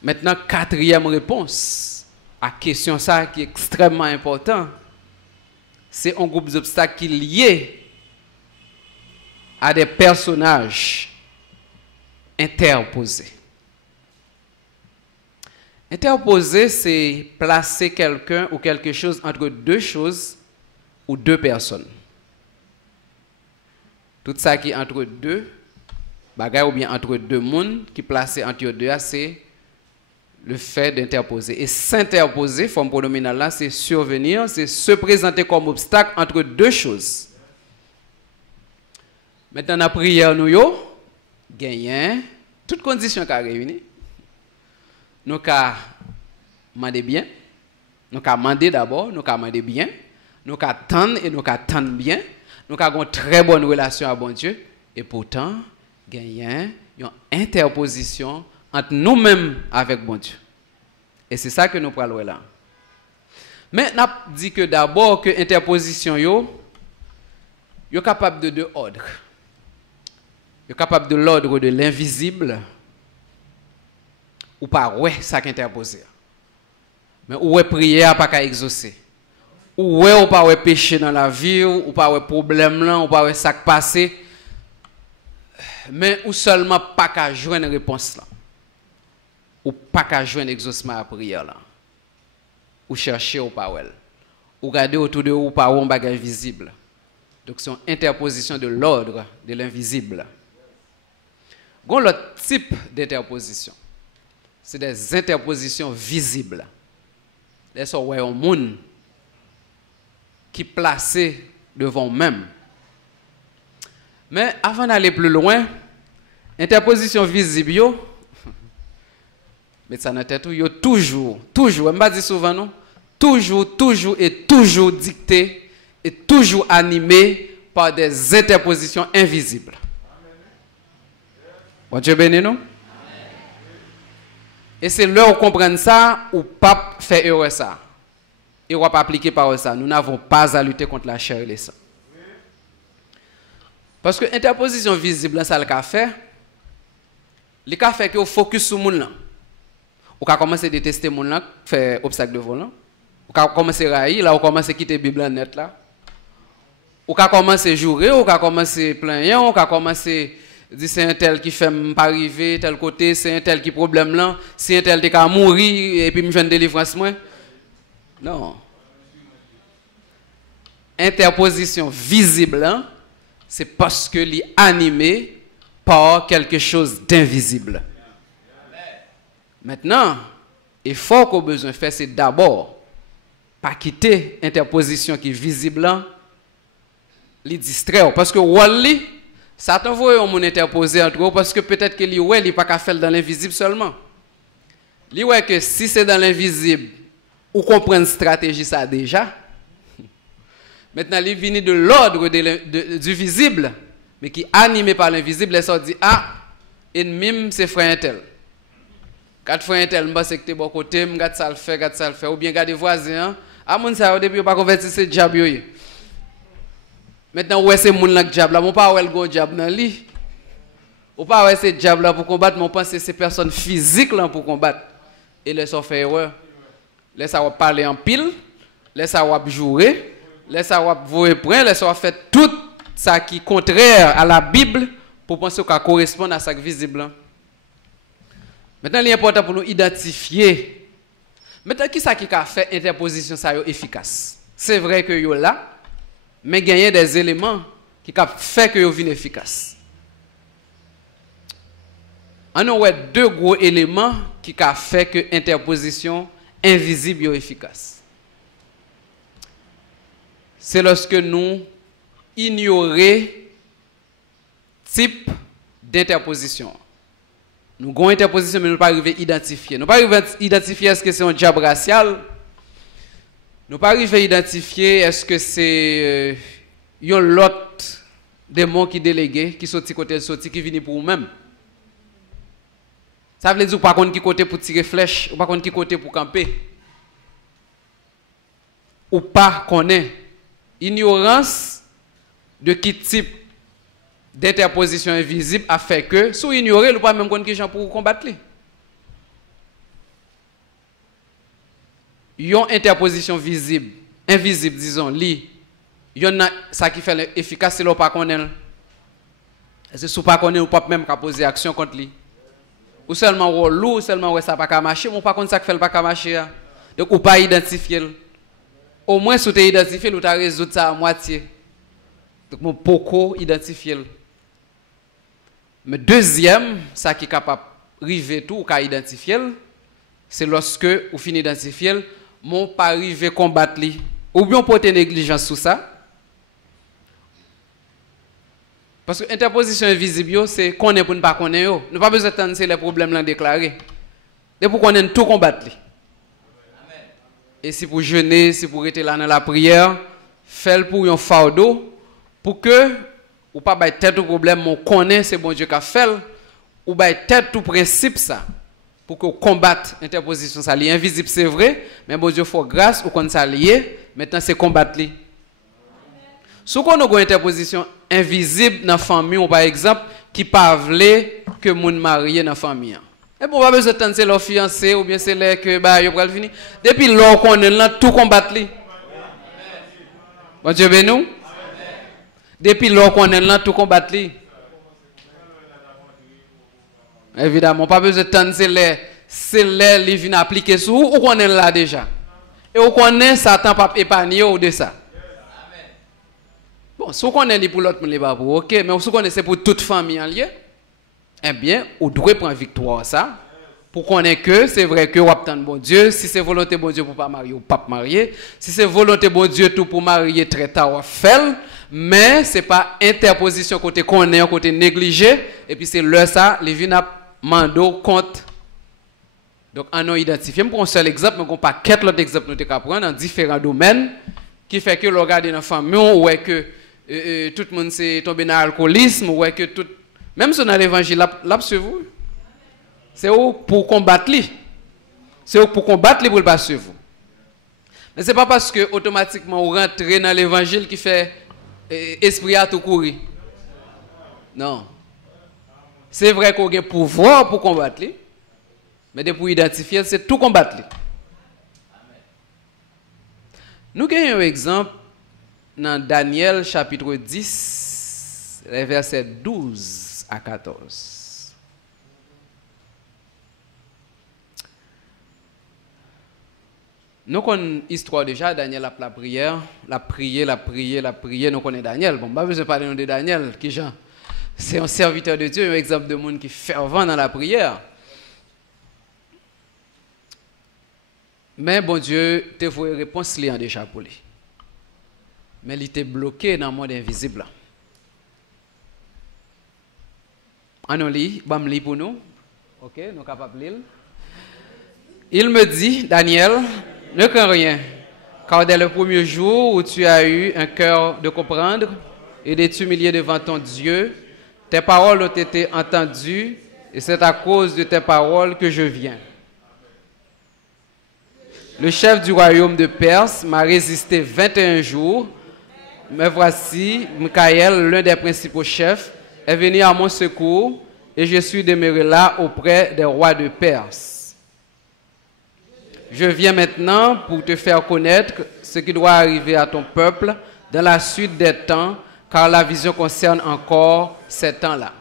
Maintenant, quatrième réponse à la question ça qui est extrêmement important, c'est un groupe d'obstacles qui est lié à des personnages interposés. Interposer, c'est placer quelqu'un ou quelque chose entre deux choses ou deux personnes. Tout ça qui est entre deux bagages ou bien entre deux mondes qui placé entre deux, c'est le fait d'interposer. Et s'interposer, forme pronominale là, c'est survenir, c'est se présenter comme obstacle entre deux choses. Maintenant, la prière, nous gagnons toutes conditions qui réunies. Nous avons demandé bien, nous avons demandé d'abord, nous avons demandé bien, nous avons attendre et nous avons attendre bien, nous avons une très bonne relation avec bon Dieu, et pourtant, gagnons une interposition entre nous-mêmes avec bon Dieu. Et c'est ça que nous parlons là. Mais nous avons dit que d'abord, que interposition, est capable de deux ordres. Est capable de l'ordre de l'invisible, ou pas, ouais, ça qui interposé. Mais où est prière, pas qu'à exaucer. Ou est ou pas ouais péché dans la vie, ou pas ouais problème là, ou pas ouais ça qui passé. Mais ou seulement pas qu'à joindre réponse là. Ou pas qu'à joindre exaucement à prière là. Ou chercher ou pas ouais. Ou garder autour de ou pas un bagage visible. Donc c'est une interposition de l'ordre de l'invisible. Gon l'autre type d'interposition. C'est des interpositions visibles. C'est ouais un monde qui placé devant même. Mais avant d'aller plus loin, interposition visible, mais ça n'a tête toujours, je ne dis souvent non, toujours dicté et toujours animé par des interpositions invisibles. Bon Dieu béni nous. Et c'est là où comprendre ça, ou pas faire erreur ça. Et on va pas appliquer par ça. Nous n'avons pas à lutter contre la chair et le sang. Parce que interposition visible, ça le fait. Le cas fait que vous focus sur le monde. Vous commencez à détester le monde, faire obstacle de volant. Vous commencez à railler, là, vous commencez à quitter la Bible net là. Vous commencez à jouer, vous commencez à plaindre, vous commencez à dire c'est un tel qui fait pas arriver tel côté, c'est un tel qui problème là, c'est un tel qui a mourir et puis me fait une délivrance moi. Non. Interposition visible, hein, c'est parce que l'est animé par quelque chose d'invisible. Maintenant, l'effort qu'on a besoin de faire, c'est d'abord pas quitter interposition qui est visible, hein, les distraire. Parce que Wally, ça t'envoie un monde interposé entre eux parce que peut-être que lui, il n'est pas qu'à faire dans l'invisible seulement. Lui, ouais, que si c'est dans l'invisible, ou comprendre stratégie ça déjà. Maintenant, il vient de l'ordre du visible, mais qui est animé par l'invisible, il dit ah, ennemi, c'est frère tel. Quand frère tel, je sais que tu es bon côté, je ça le fait, ou bien garder voisin, ah, mon ça, au début, pas convertir ce diable. Maintenant, où est ce monde là diable là, mon pas où est le diable dans lui. Ou pas où est ce diable là pour combattre, mon pense c'est ces personnes physiques là pour combattre. et laisse faire erreur. Laisse parler en pile, laisse jouer, laisse voir point, laisse faire tout ça qui est contraire à la Bible pour penser qu'elle correspond à ça qui est visible. Maintenant, il est important pour nous identifier. Maintenant, qui ça qui a fait interposition ça efficace? C'est vrai que yo là, mais il y a des éléments qui ont fait que yo viennent efficace. On a deux gros éléments qui ont fait que l'interposition invisible est efficace. C'est lorsque nous ignorons type d'interposition. Nous avons une interposition, mais nous ne pouvons pas arriver à identifier. Nous ne pouvons pas arriver à identifier est-ce que c'est un diable racial. Nous ne pouvons pas arriver à identifier est-ce que c'est un lot démon qui délégué, qui sorti côté sorti, qui vient pour nous-mêmes. Ça veut dire pas qui côté pour tirer flèche, ou pas qui côté pour camper. Ou pas connaît. Ignorance de qui type d'interposition invisible a fait que, si vous ignorez, vous ne pouvez pas même connaître qui gens pour combattre. Il y a une interposition visible, invisible, disons, il y a ça qui fait efficace, c'est le pas connaître. C'est si vous ne pas connaître, vous ne pouvez même pas poser action contre lui. Ou seulement ou seulement ça pas marcher, mais pas contre ça qui fait pas marcher. Donc ou pas identifier. Au moins si tu identifié, tu as résoudre ça à moitié. Donc mon beaucoup identifier. Mais deuxième, ça qui est capable river tout ou qu'a identifier, c'est lorsque ou finit d'identifier, mon pas arriver combattre lui. Ou bien porter négligence sur ça. Parce que l'interposition invisible, c'est qu'on est pour ne pas connaître. Nous n'avons pas besoin d'attendre les problèmes déclarés. C'est pour qu'on ait tout combattre. Et si pour jeûner, si pour être là dans la prière, faites pour un fardeau, pour que, ou pas bailler tête au problème, mon connaît, c'est bon Dieu qui a fait, ou bailler tête au principe ça, pour que combatte l'interposition. Ça est invisible, c'est vrai, mais bon Dieu faut grâce, ou qu'on s'allie, maintenant c'est combattre. Si on a une interposition invisible dans la famille, ou par exemple, qui parle que mon marié dans la famille. Et bon, on va besoin de c'est leur fiancé, ou bien c'est là que bah, il va finir. Depuis lors qu'on est là, tout combattre. Bon Dieu béni. Depuis lors qu'on est là, tout combattre. Évidemment, pas besoin de c'est là, il vient appliquer sur ou qu'on est là déjà. Et on connaît Satan pas épargner ou de ça. Bon, si on est pour l'autre, on pas pour, ok, mais si on est pour toute famille en lien, eh bien, on doit prendre victoire ça, pour qu'on ait que c'est vrai que on attend bon Dieu, si c'est volonté bon Dieu pour pas marier ou pas marier, si c'est volonté bon Dieu tout pour marier très tard, on fait, mais c'est pas interposition côté qu'on est, côté négligé, et puis c'est là ça, les vins mando compte. Donc, on a identifié, pour un seul exemple, mais on pas quatre autres exemples nous te prendre dans différents domaines, qui fait que le regarder dans la famille, ou que tout le monde s'est tombé dans l'alcoolisme, ou que tout, même si on a l'évangile, là, sur vous, c'est pour combattre lui. C'est pour combattre lui pour le passer vous. Mais ce n'est pas parce que automatiquement on rentre dans l'évangile qui fait esprit à tout courir. Non. C'est vrai qu'on a pouvoir pour combattre lui, mais pour identifier, c'est tout combattre lui. Nous avons un exemple dans Daniel chapitre 10, les versets 12 à 14. Nous connaissons l'histoire déjà, Daniel a la prière, la prière, nous connaissons Daniel. Bon, pas besoin de parler de Daniel, qui Jean. C'est un serviteur de Dieu, un exemple de monde qui est fervent dans la prière. Mais bon Dieu, te voit réponse li en déjà pour lui. Mais il était bloqué dans le monde invisible. On lit, bam lit pour nous. OK, nous sommes capables de lire. Il me dit, Daniel, ne crains rien, car dès le premier jour où tu as eu un cœur de comprendre et de t'humilier devant ton Dieu, tes paroles ont été entendues et c'est à cause de tes paroles que je viens. Le chef du royaume de Perse m'a résisté 21 jours, mais voici, Michaël, l'un des principaux chefs, est venu à mon secours et je suis demeuré là auprès des rois de Perse. Je viens maintenant pour te faire connaître ce qui doit arriver à ton peuple dans la suite des temps, car la vision concerne encore ces temps-là.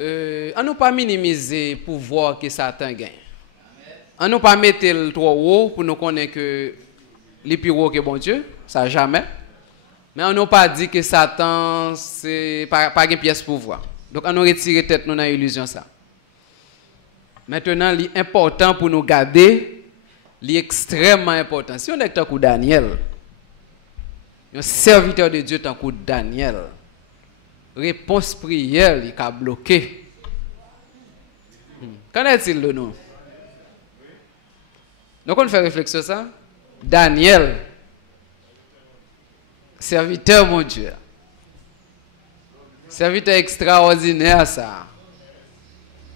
On ne pas minimiser le pouvoir que Satan gagne. On ne pas mettre le trop haut pour nous connaître que les plus haut que bon Dieu, ça jamais. Mais on n'a pas dit que Satan c'est pas une pièce pouvoir. Donc on a retiré tête nous dans l'illusion ça. Maintenant, l'important pour nous garder, l'extrêmement important. Si on est tant que Daniel, un serviteur de Dieu tant que Daniel, réponse prière, il a bloqué. Qu'en est-il de nous? Donc on fait réflexion sur ça. Daniel, serviteur mon Dieu. Serviteur extraordinaire ça.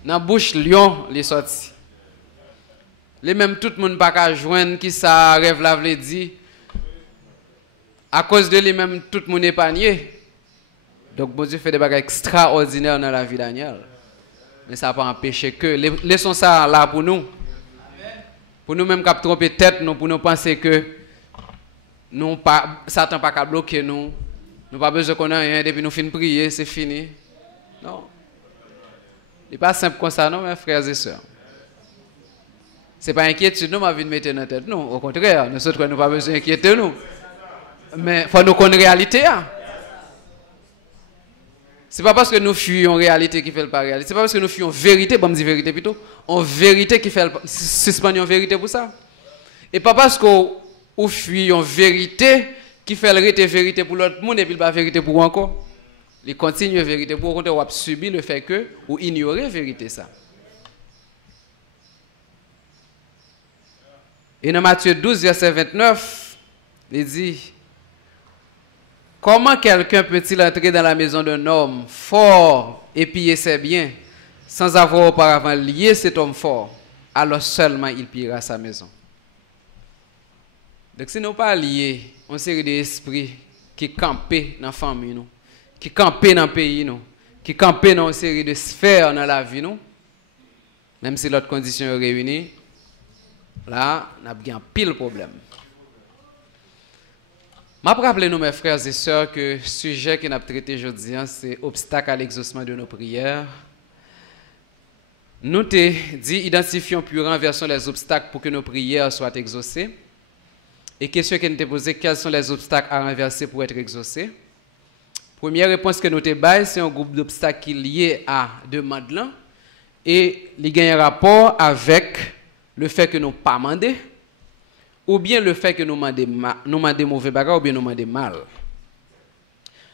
Dans bouche lion les sorti. Les même tout le monde pas qu'à joindre qui ça rêve la vle dit. À cause de lui même tout le monde épargné. Donc bon Dieu fait des bagages extraordinaires dans la vie de Daniel. Mais ça n'a pas empêché que laissons ça là pour nous. Pour nous même qui tromper tête nous pour nous penser que nous pas Satan pas qu'à bloquer nous. Nous pas besoin qu'on ait rien depuis nous fin prier, c'est fini. Non. Ce n'est pas simple comme ça, non, mes frères et sœurs. Ce n'est pas inquiétude, nous, ma vie de mettre dans la tête. Non, au contraire, nous autres, nous n'avons pas besoin d'inquiéter nous. Mais il faut nous connaître la réalité. Ce n'est pas parce que nous fuyons réalité qui fait le pas réalité. Ce n'est pas parce que nous fuyons vérité, bon, me dire vérité plutôt, en vérité qui fait le suspendre en vérité pour ça. Et pas parce qu'on fuyons vérité qui fait le vérité pour l'autre monde et puis pas vérité pour encore. Il continue la vérité pour contre ou subir le fait que ou ignorer la vérité ça. Et dans Matthieu 12 verset 29, il dit comment quelqu'un peut-il entrer dans la maison d'un homme fort et piller ses biens sans avoir auparavant lié cet homme fort, alors seulement il pillera sa maison. Donc si nous pas liés, on série d'esprits qui campent dans la famille nous, qui campent dans le pays nous, qui campent dans une série de sphères dans la vie nous, même si l'autre condition est réunie, là, on a bien pile problème. Je rappelle nous, mes frères et sœurs, que le sujet que nous avons traité aujourd'hui, c'est obstacle à l'exaucement de nos prières. Nous t'ai dit, identifions plus renversons les obstacles pour que nos prières soient exaucées. Et question que nous t'ai posée, quels sont les obstacles à renverser pour être exaucés? Première réponse que nous t'ai baillée, c'est un groupe d'obstacles qui est lié à demande là. Et il y a un rapport avec le fait que nous ne pas demander, ou bien le fait que nous demandons mauvais bagages, ou bien nous demandons mal.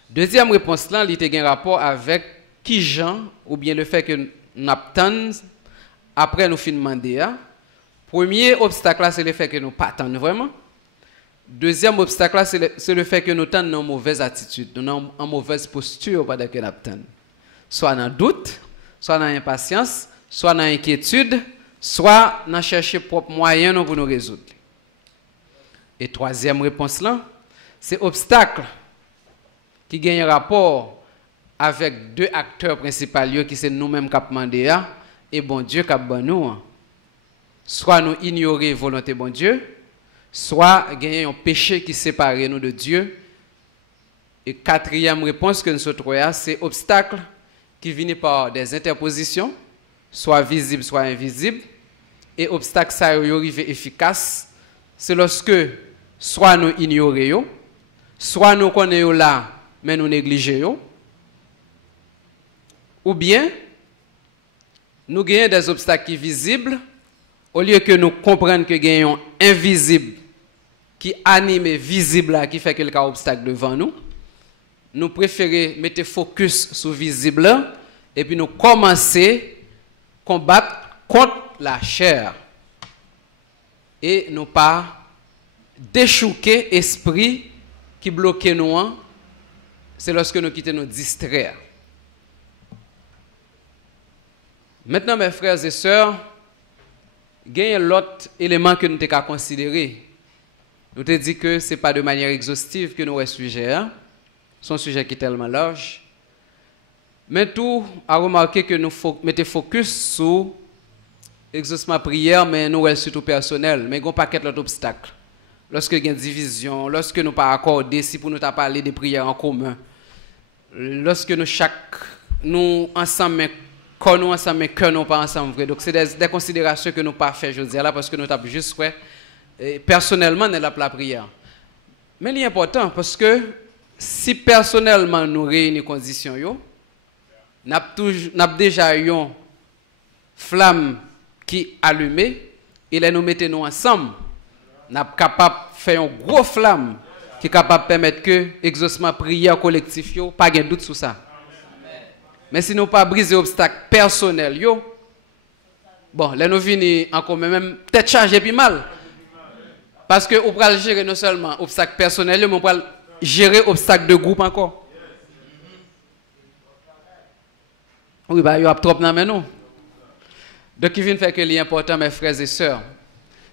Deuxième réponse là, il y a un rapport avec qui gens, ou bien le fait que nous attendons après nous fin demander. Premier obstacle là, c'est le fait que nous ne pas attendre vraiment. Deuxième obstacle là, c'est le fait que nous tendons en mauvaise attitude, nous sommes en mauvaise posture pendant que nous attendons. Soit dans le doute, soit dans l'impatience, soit dans l'inquiétude, soit dans chercher propre moyen pour nous résoudre. Et troisième réponse là, c'est obstacle qui gagne un rapport avec deux acteurs principaux qui sont nous-mêmes qui demandé et bon Dieu qui ban nous. Soit nous ignorer volonté bon Dieu, soit gagner un péché qui sépare nous de Dieu. Et quatrième réponse que nous trouvons, c'est obstacle qui viennent par des interpositions, soit visibles, soit invisibles. Et obstacle ça arrive efficace, c'est lorsque soit nous ignorons, soit nous connaissons là, mais nous négligeons, ou bien nous gagnons des obstacles qui sont visibles, au lieu que nous comprenions que nous gagnons invisible qui anime visible là, qui fait quelques obstacles devant nous, nous préférons mettre focus sur visible et puis nous commencer à combattre contre la chair et nous pas déchouquer esprit qui bloque nous, c'est lorsque nous quittons nous distraire. Maintenant, mes frères et sœurs, il y a l'autre élément que nous devons considérer. Nous te dit que ce n'est pas de manière exhaustive que nous avons sujet. C'est un sujet qui est tellement large. Mais tout a remarqué que nous mettons focus sur exaucement prière, mais nous, elle surtout personnel. Mais il y a un paquet d'obstacles. Lorsque il y a une division, lorsque nous pas accordés, si pour nous parler des prières en commun, lorsque nous ensemble, quand nous ensemble, mais que nous pas ensemble, vrai. Donc c'est des considérations que nous pas fait aujourd'hui là parce que nous avons juste fait personnellement dans la prière. Mais c'est important parce que si personnellement nous réunissons conditions yo, n'a déjà une flamme qui allumée et là nous mettons ensemble, n'a capable faire une grosse flamme qui est capable de permettre que l'exaucement prière collectif yo pas de doute sur ça. Mais si nous pas briser obstacle personnel yo, bon, là nous venons encore même peut-être chargé puis mal. Parce que on peut gérer non seulement obstacle personnel, mais on peut gérer obstacle de groupe encore. Oui, bah il y a trop dans nous. Donc il vient faire que l'important mes frères et sœurs.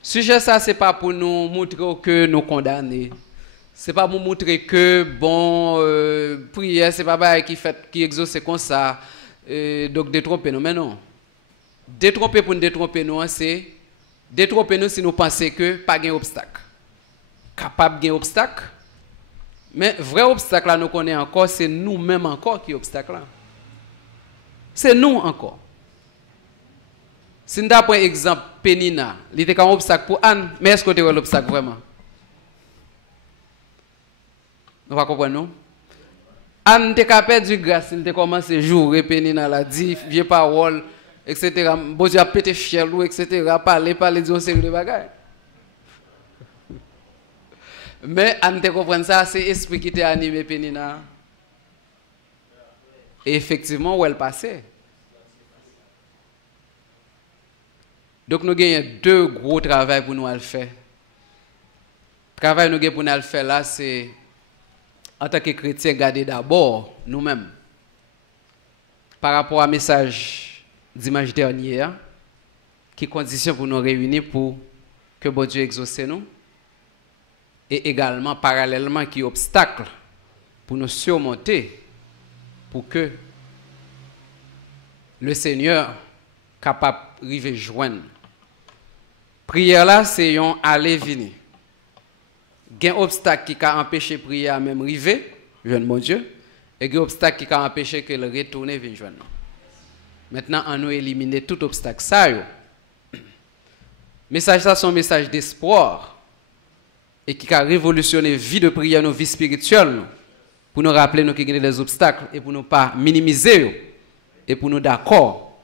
Sujet ça c'est pas pour nous montrer que nous condamnés. C'est pas pour montrer que bon prière c'est pas qui exauce comme ça donc détromper nous mais non. Détromper pour nous détromper nous c'est détromper nous si nous pensons que pas gain obstacle. Capable gain obstacle. Mais vrai obstacle là nous connaît encore c'est nous-mêmes encore qui obstacle là. C'est nous encore. Si nous avons un exemple Pénina, il était comme obstacle pour Anne, mais est-ce que tu as l'obstacle vraiment? Nous va comprendre non? Anne était capable du grâce, il était commencé à jouer Pénina la dit vieux parole etc. Bon Dieu a pété fier etc. parler dire série de bagages. Mais Anne te comprendre ça, c'est l'esprit qui t'a animé Pénina. Et effectivement où elle passait. Donc nous avons deux gros travaux pour nous à faire. Le travail que nous avons pour nous faire là, c'est en tant que chrétien, garder d'abord nous-mêmes. Par rapport au message dimanche dernier, qui condition pour nous réunir pour que bon Dieu exauce nous. Et également, parallèlement, qui obstacle pour nous surmonter pour que le Seigneur capable de arriver joindre. Prière là, c'est un aller-venir. Il y a un obstacle qui a empêché la prière à même arriver, joindre mon Dieu, et il y a un obstacle qui a empêché que le retourner vienne joindre. Maintenant, on a éliminé tout obstacle. Ça, le message ça, c'est un message d'espoir et qui a révolutionné la vie de prière, nos vies spirituelles, pour nous rappeler nous qu'il y a des obstacles et pour nous pas minimiser et pour nous d'accord,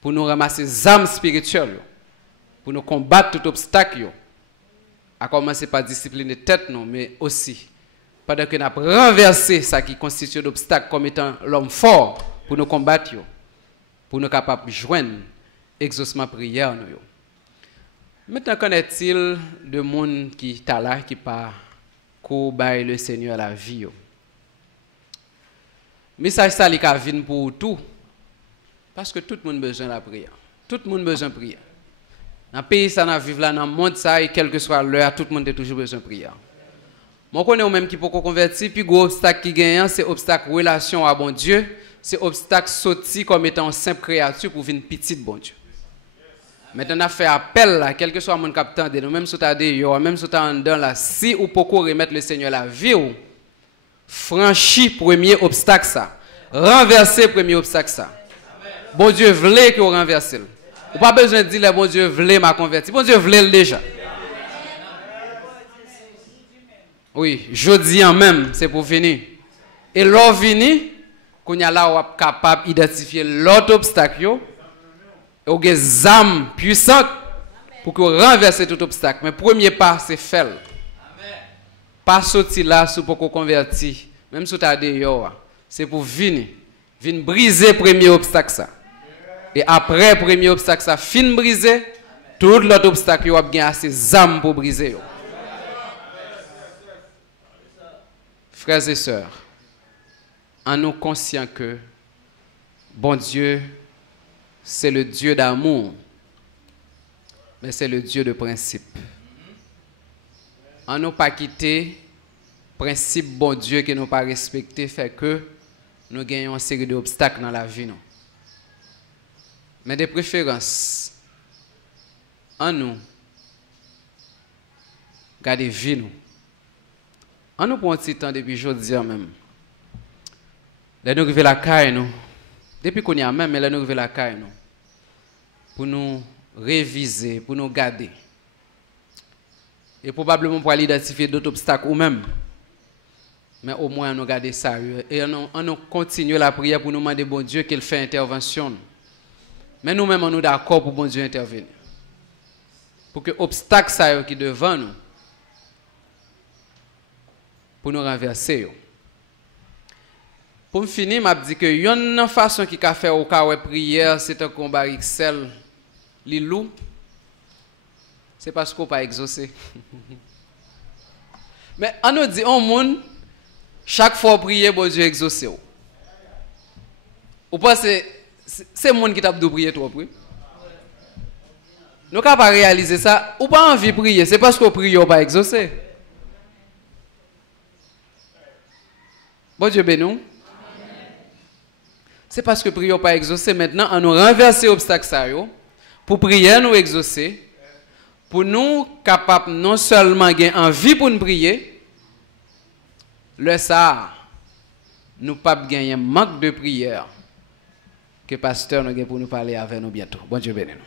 pour nous ramasser les âmes spirituelles, pour nous combattre tout obstacle, à commencer par discipliner tête nous, mais aussi pendant que nous avons renversé ça qui constitue l'obstacle comme étant l'homme fort pour nous combattre, pour nous capables de joindre exaucement prière nous. Maintenant, qu'en est-il de monde qui est là, qui pas courbaille le Seigneur à la vie? Message ça, il vient pour tout. Parce que tout le monde a besoin de la prière. Tout le monde a besoin de prière. Dans le pays, ça n'a vivre là, dans le monde, ça, et quelle que soit l'heure, tout le monde a toujours besoin de prière. Moi, je connais même qui peut convertir, puis gros obstacle qui gagne, c'est obstacle relation à bon Dieu, c'est obstacle sorti comme étant une simple créature pour venir petite bon Dieu. Maintenant, on a fait appel là, quel que soit mon capitaine, même si tu as des même si tu as dedans là, si ou pour remettre le Seigneur la vie, franchir premier obstacle ça, renverser premier obstacle ça. Bon Dieu voulait que vous renversiez. Vous pas besoin de dire bon Dieu voulait m'a converti. Bon Dieu voulait le déjà. Oui, je dis en même, c'est pour finir. Et l'on vini, qu'on y a là, on est capable d'identifier l'autre obstacle. Et on a des âmes puissantes pour que renverser tout obstacle. Mais le premier pas, c'est faire. Pas sortir là pour qu'on converti. Même si tu as des c'est pour venir briser le premier obstacle. Ça. Et après le premier obstacle, ça fin briser, tout l'autre obstacle, il y a bien assez âmes pour briser. Frères et sœurs, en nous conscients que bon Dieu, c'est le Dieu d'amour, mais c'est le Dieu de principe. En nous pas quitter principe bon Dieu que nous pas respecté fait que nous gagnons une série d'obstacles dans la vie. Non. Mais de préférence, en nous, gardez vie nous. En nous prend un petit temps depuis aujourd'hui même. Là nous arrivons la caille nous. Depuis qu'on y a même, mais là nous arrivons la caille nous. Pour nous réviser, pour nous garder. Et probablement pour aller identifier d'autres obstacles ou même. Mais au moins, nous garder ça. Et on continue la prière pour nous demander bon Dieu qu'il fait intervention. Mais nous-mêmes, on est d'accord pour bon Dieu intervenir. Pour que l'obstacle ça qui est devant nous, pour nous renverser. Pour finir, je dis que une façon qui a fait au cas où prière, c'est un combat Excel, l'ilou. C'est parce qu'on n'a pas exaucé. Mais on nous dit, au monde, chaque fois prier, bon Dieu exauce. Ou pas c'est le monde qui t'a de prier toi oui. Nous ne pouvons pas réaliser ça. Ou pas envie de prier, c'est parce qu'on prie, on pas exaucé. Bon Dieu bénou. C'est parce que prier pas exaucé. Maintenant, on nous renverser l'obstacle ça pour prier nous exaucer. Pour nous capables non seulement gagner envie pour nous prier, le ça, nous pas gagner manque de prière que pasteur nous pour nous parler avec nous bientôt. Bon Dieu béni nous.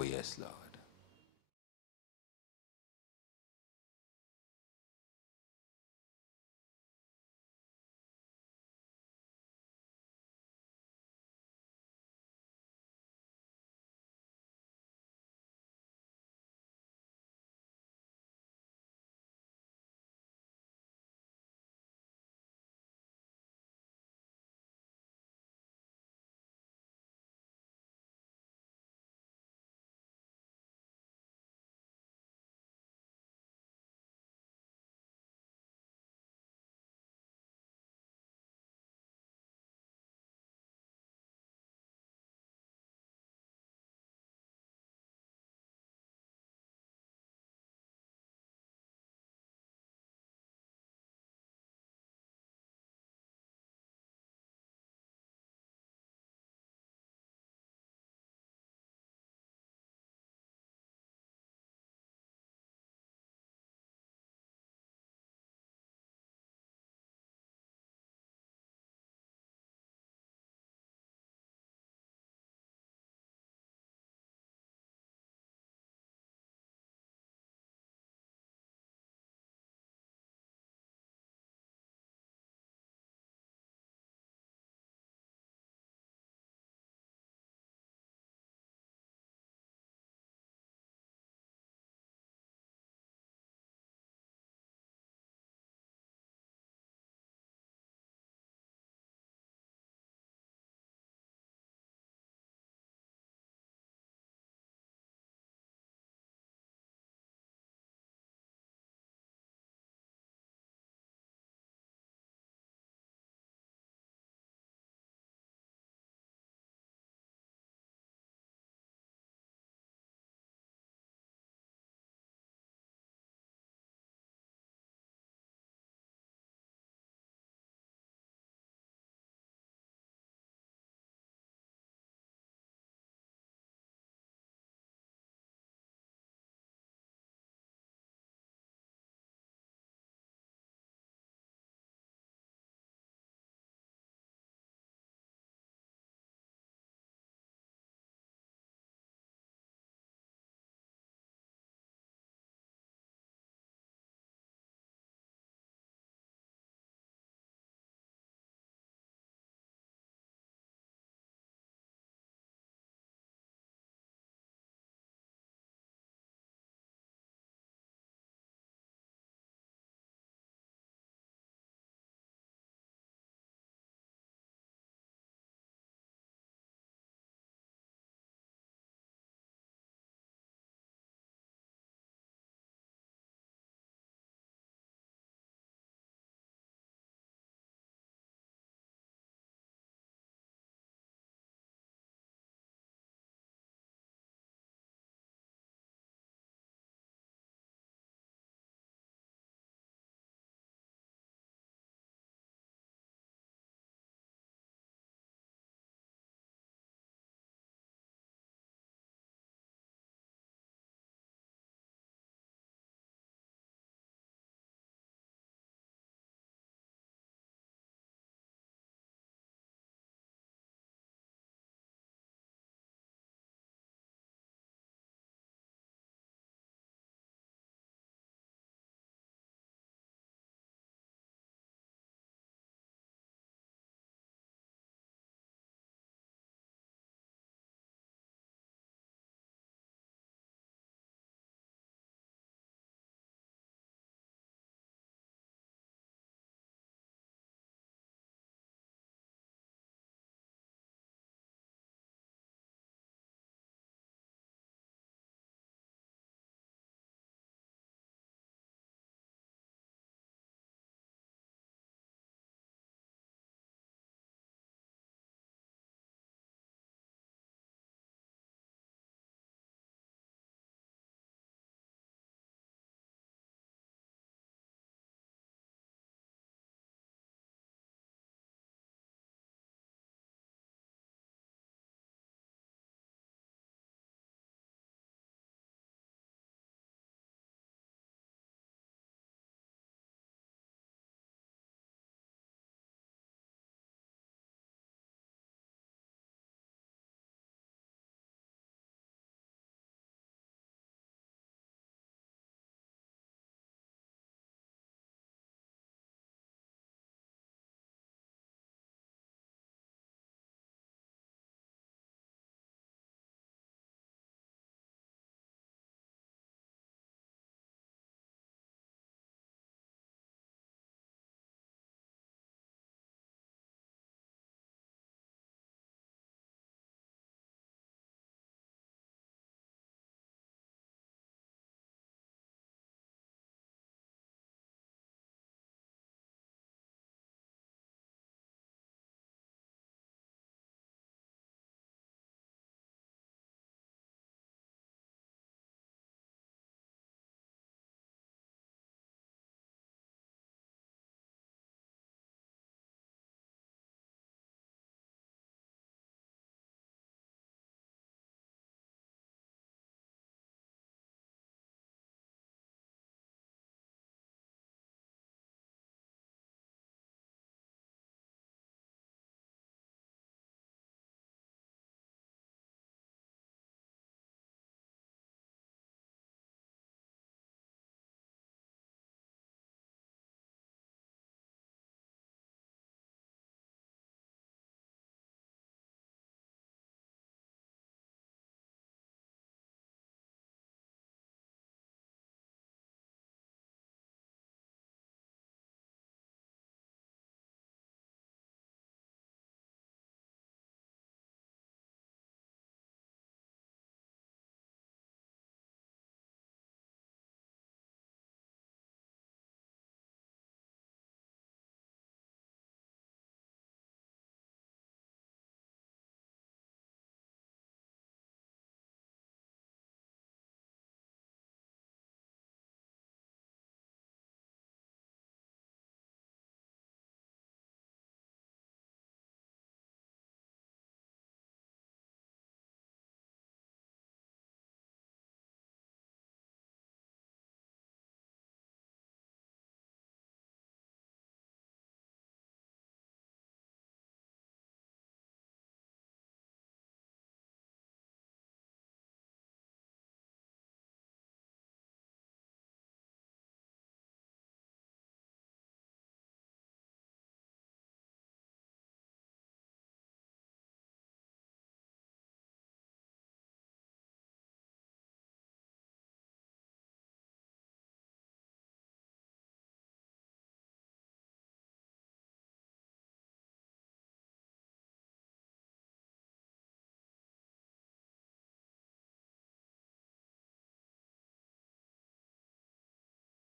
Oh, yes, Lord.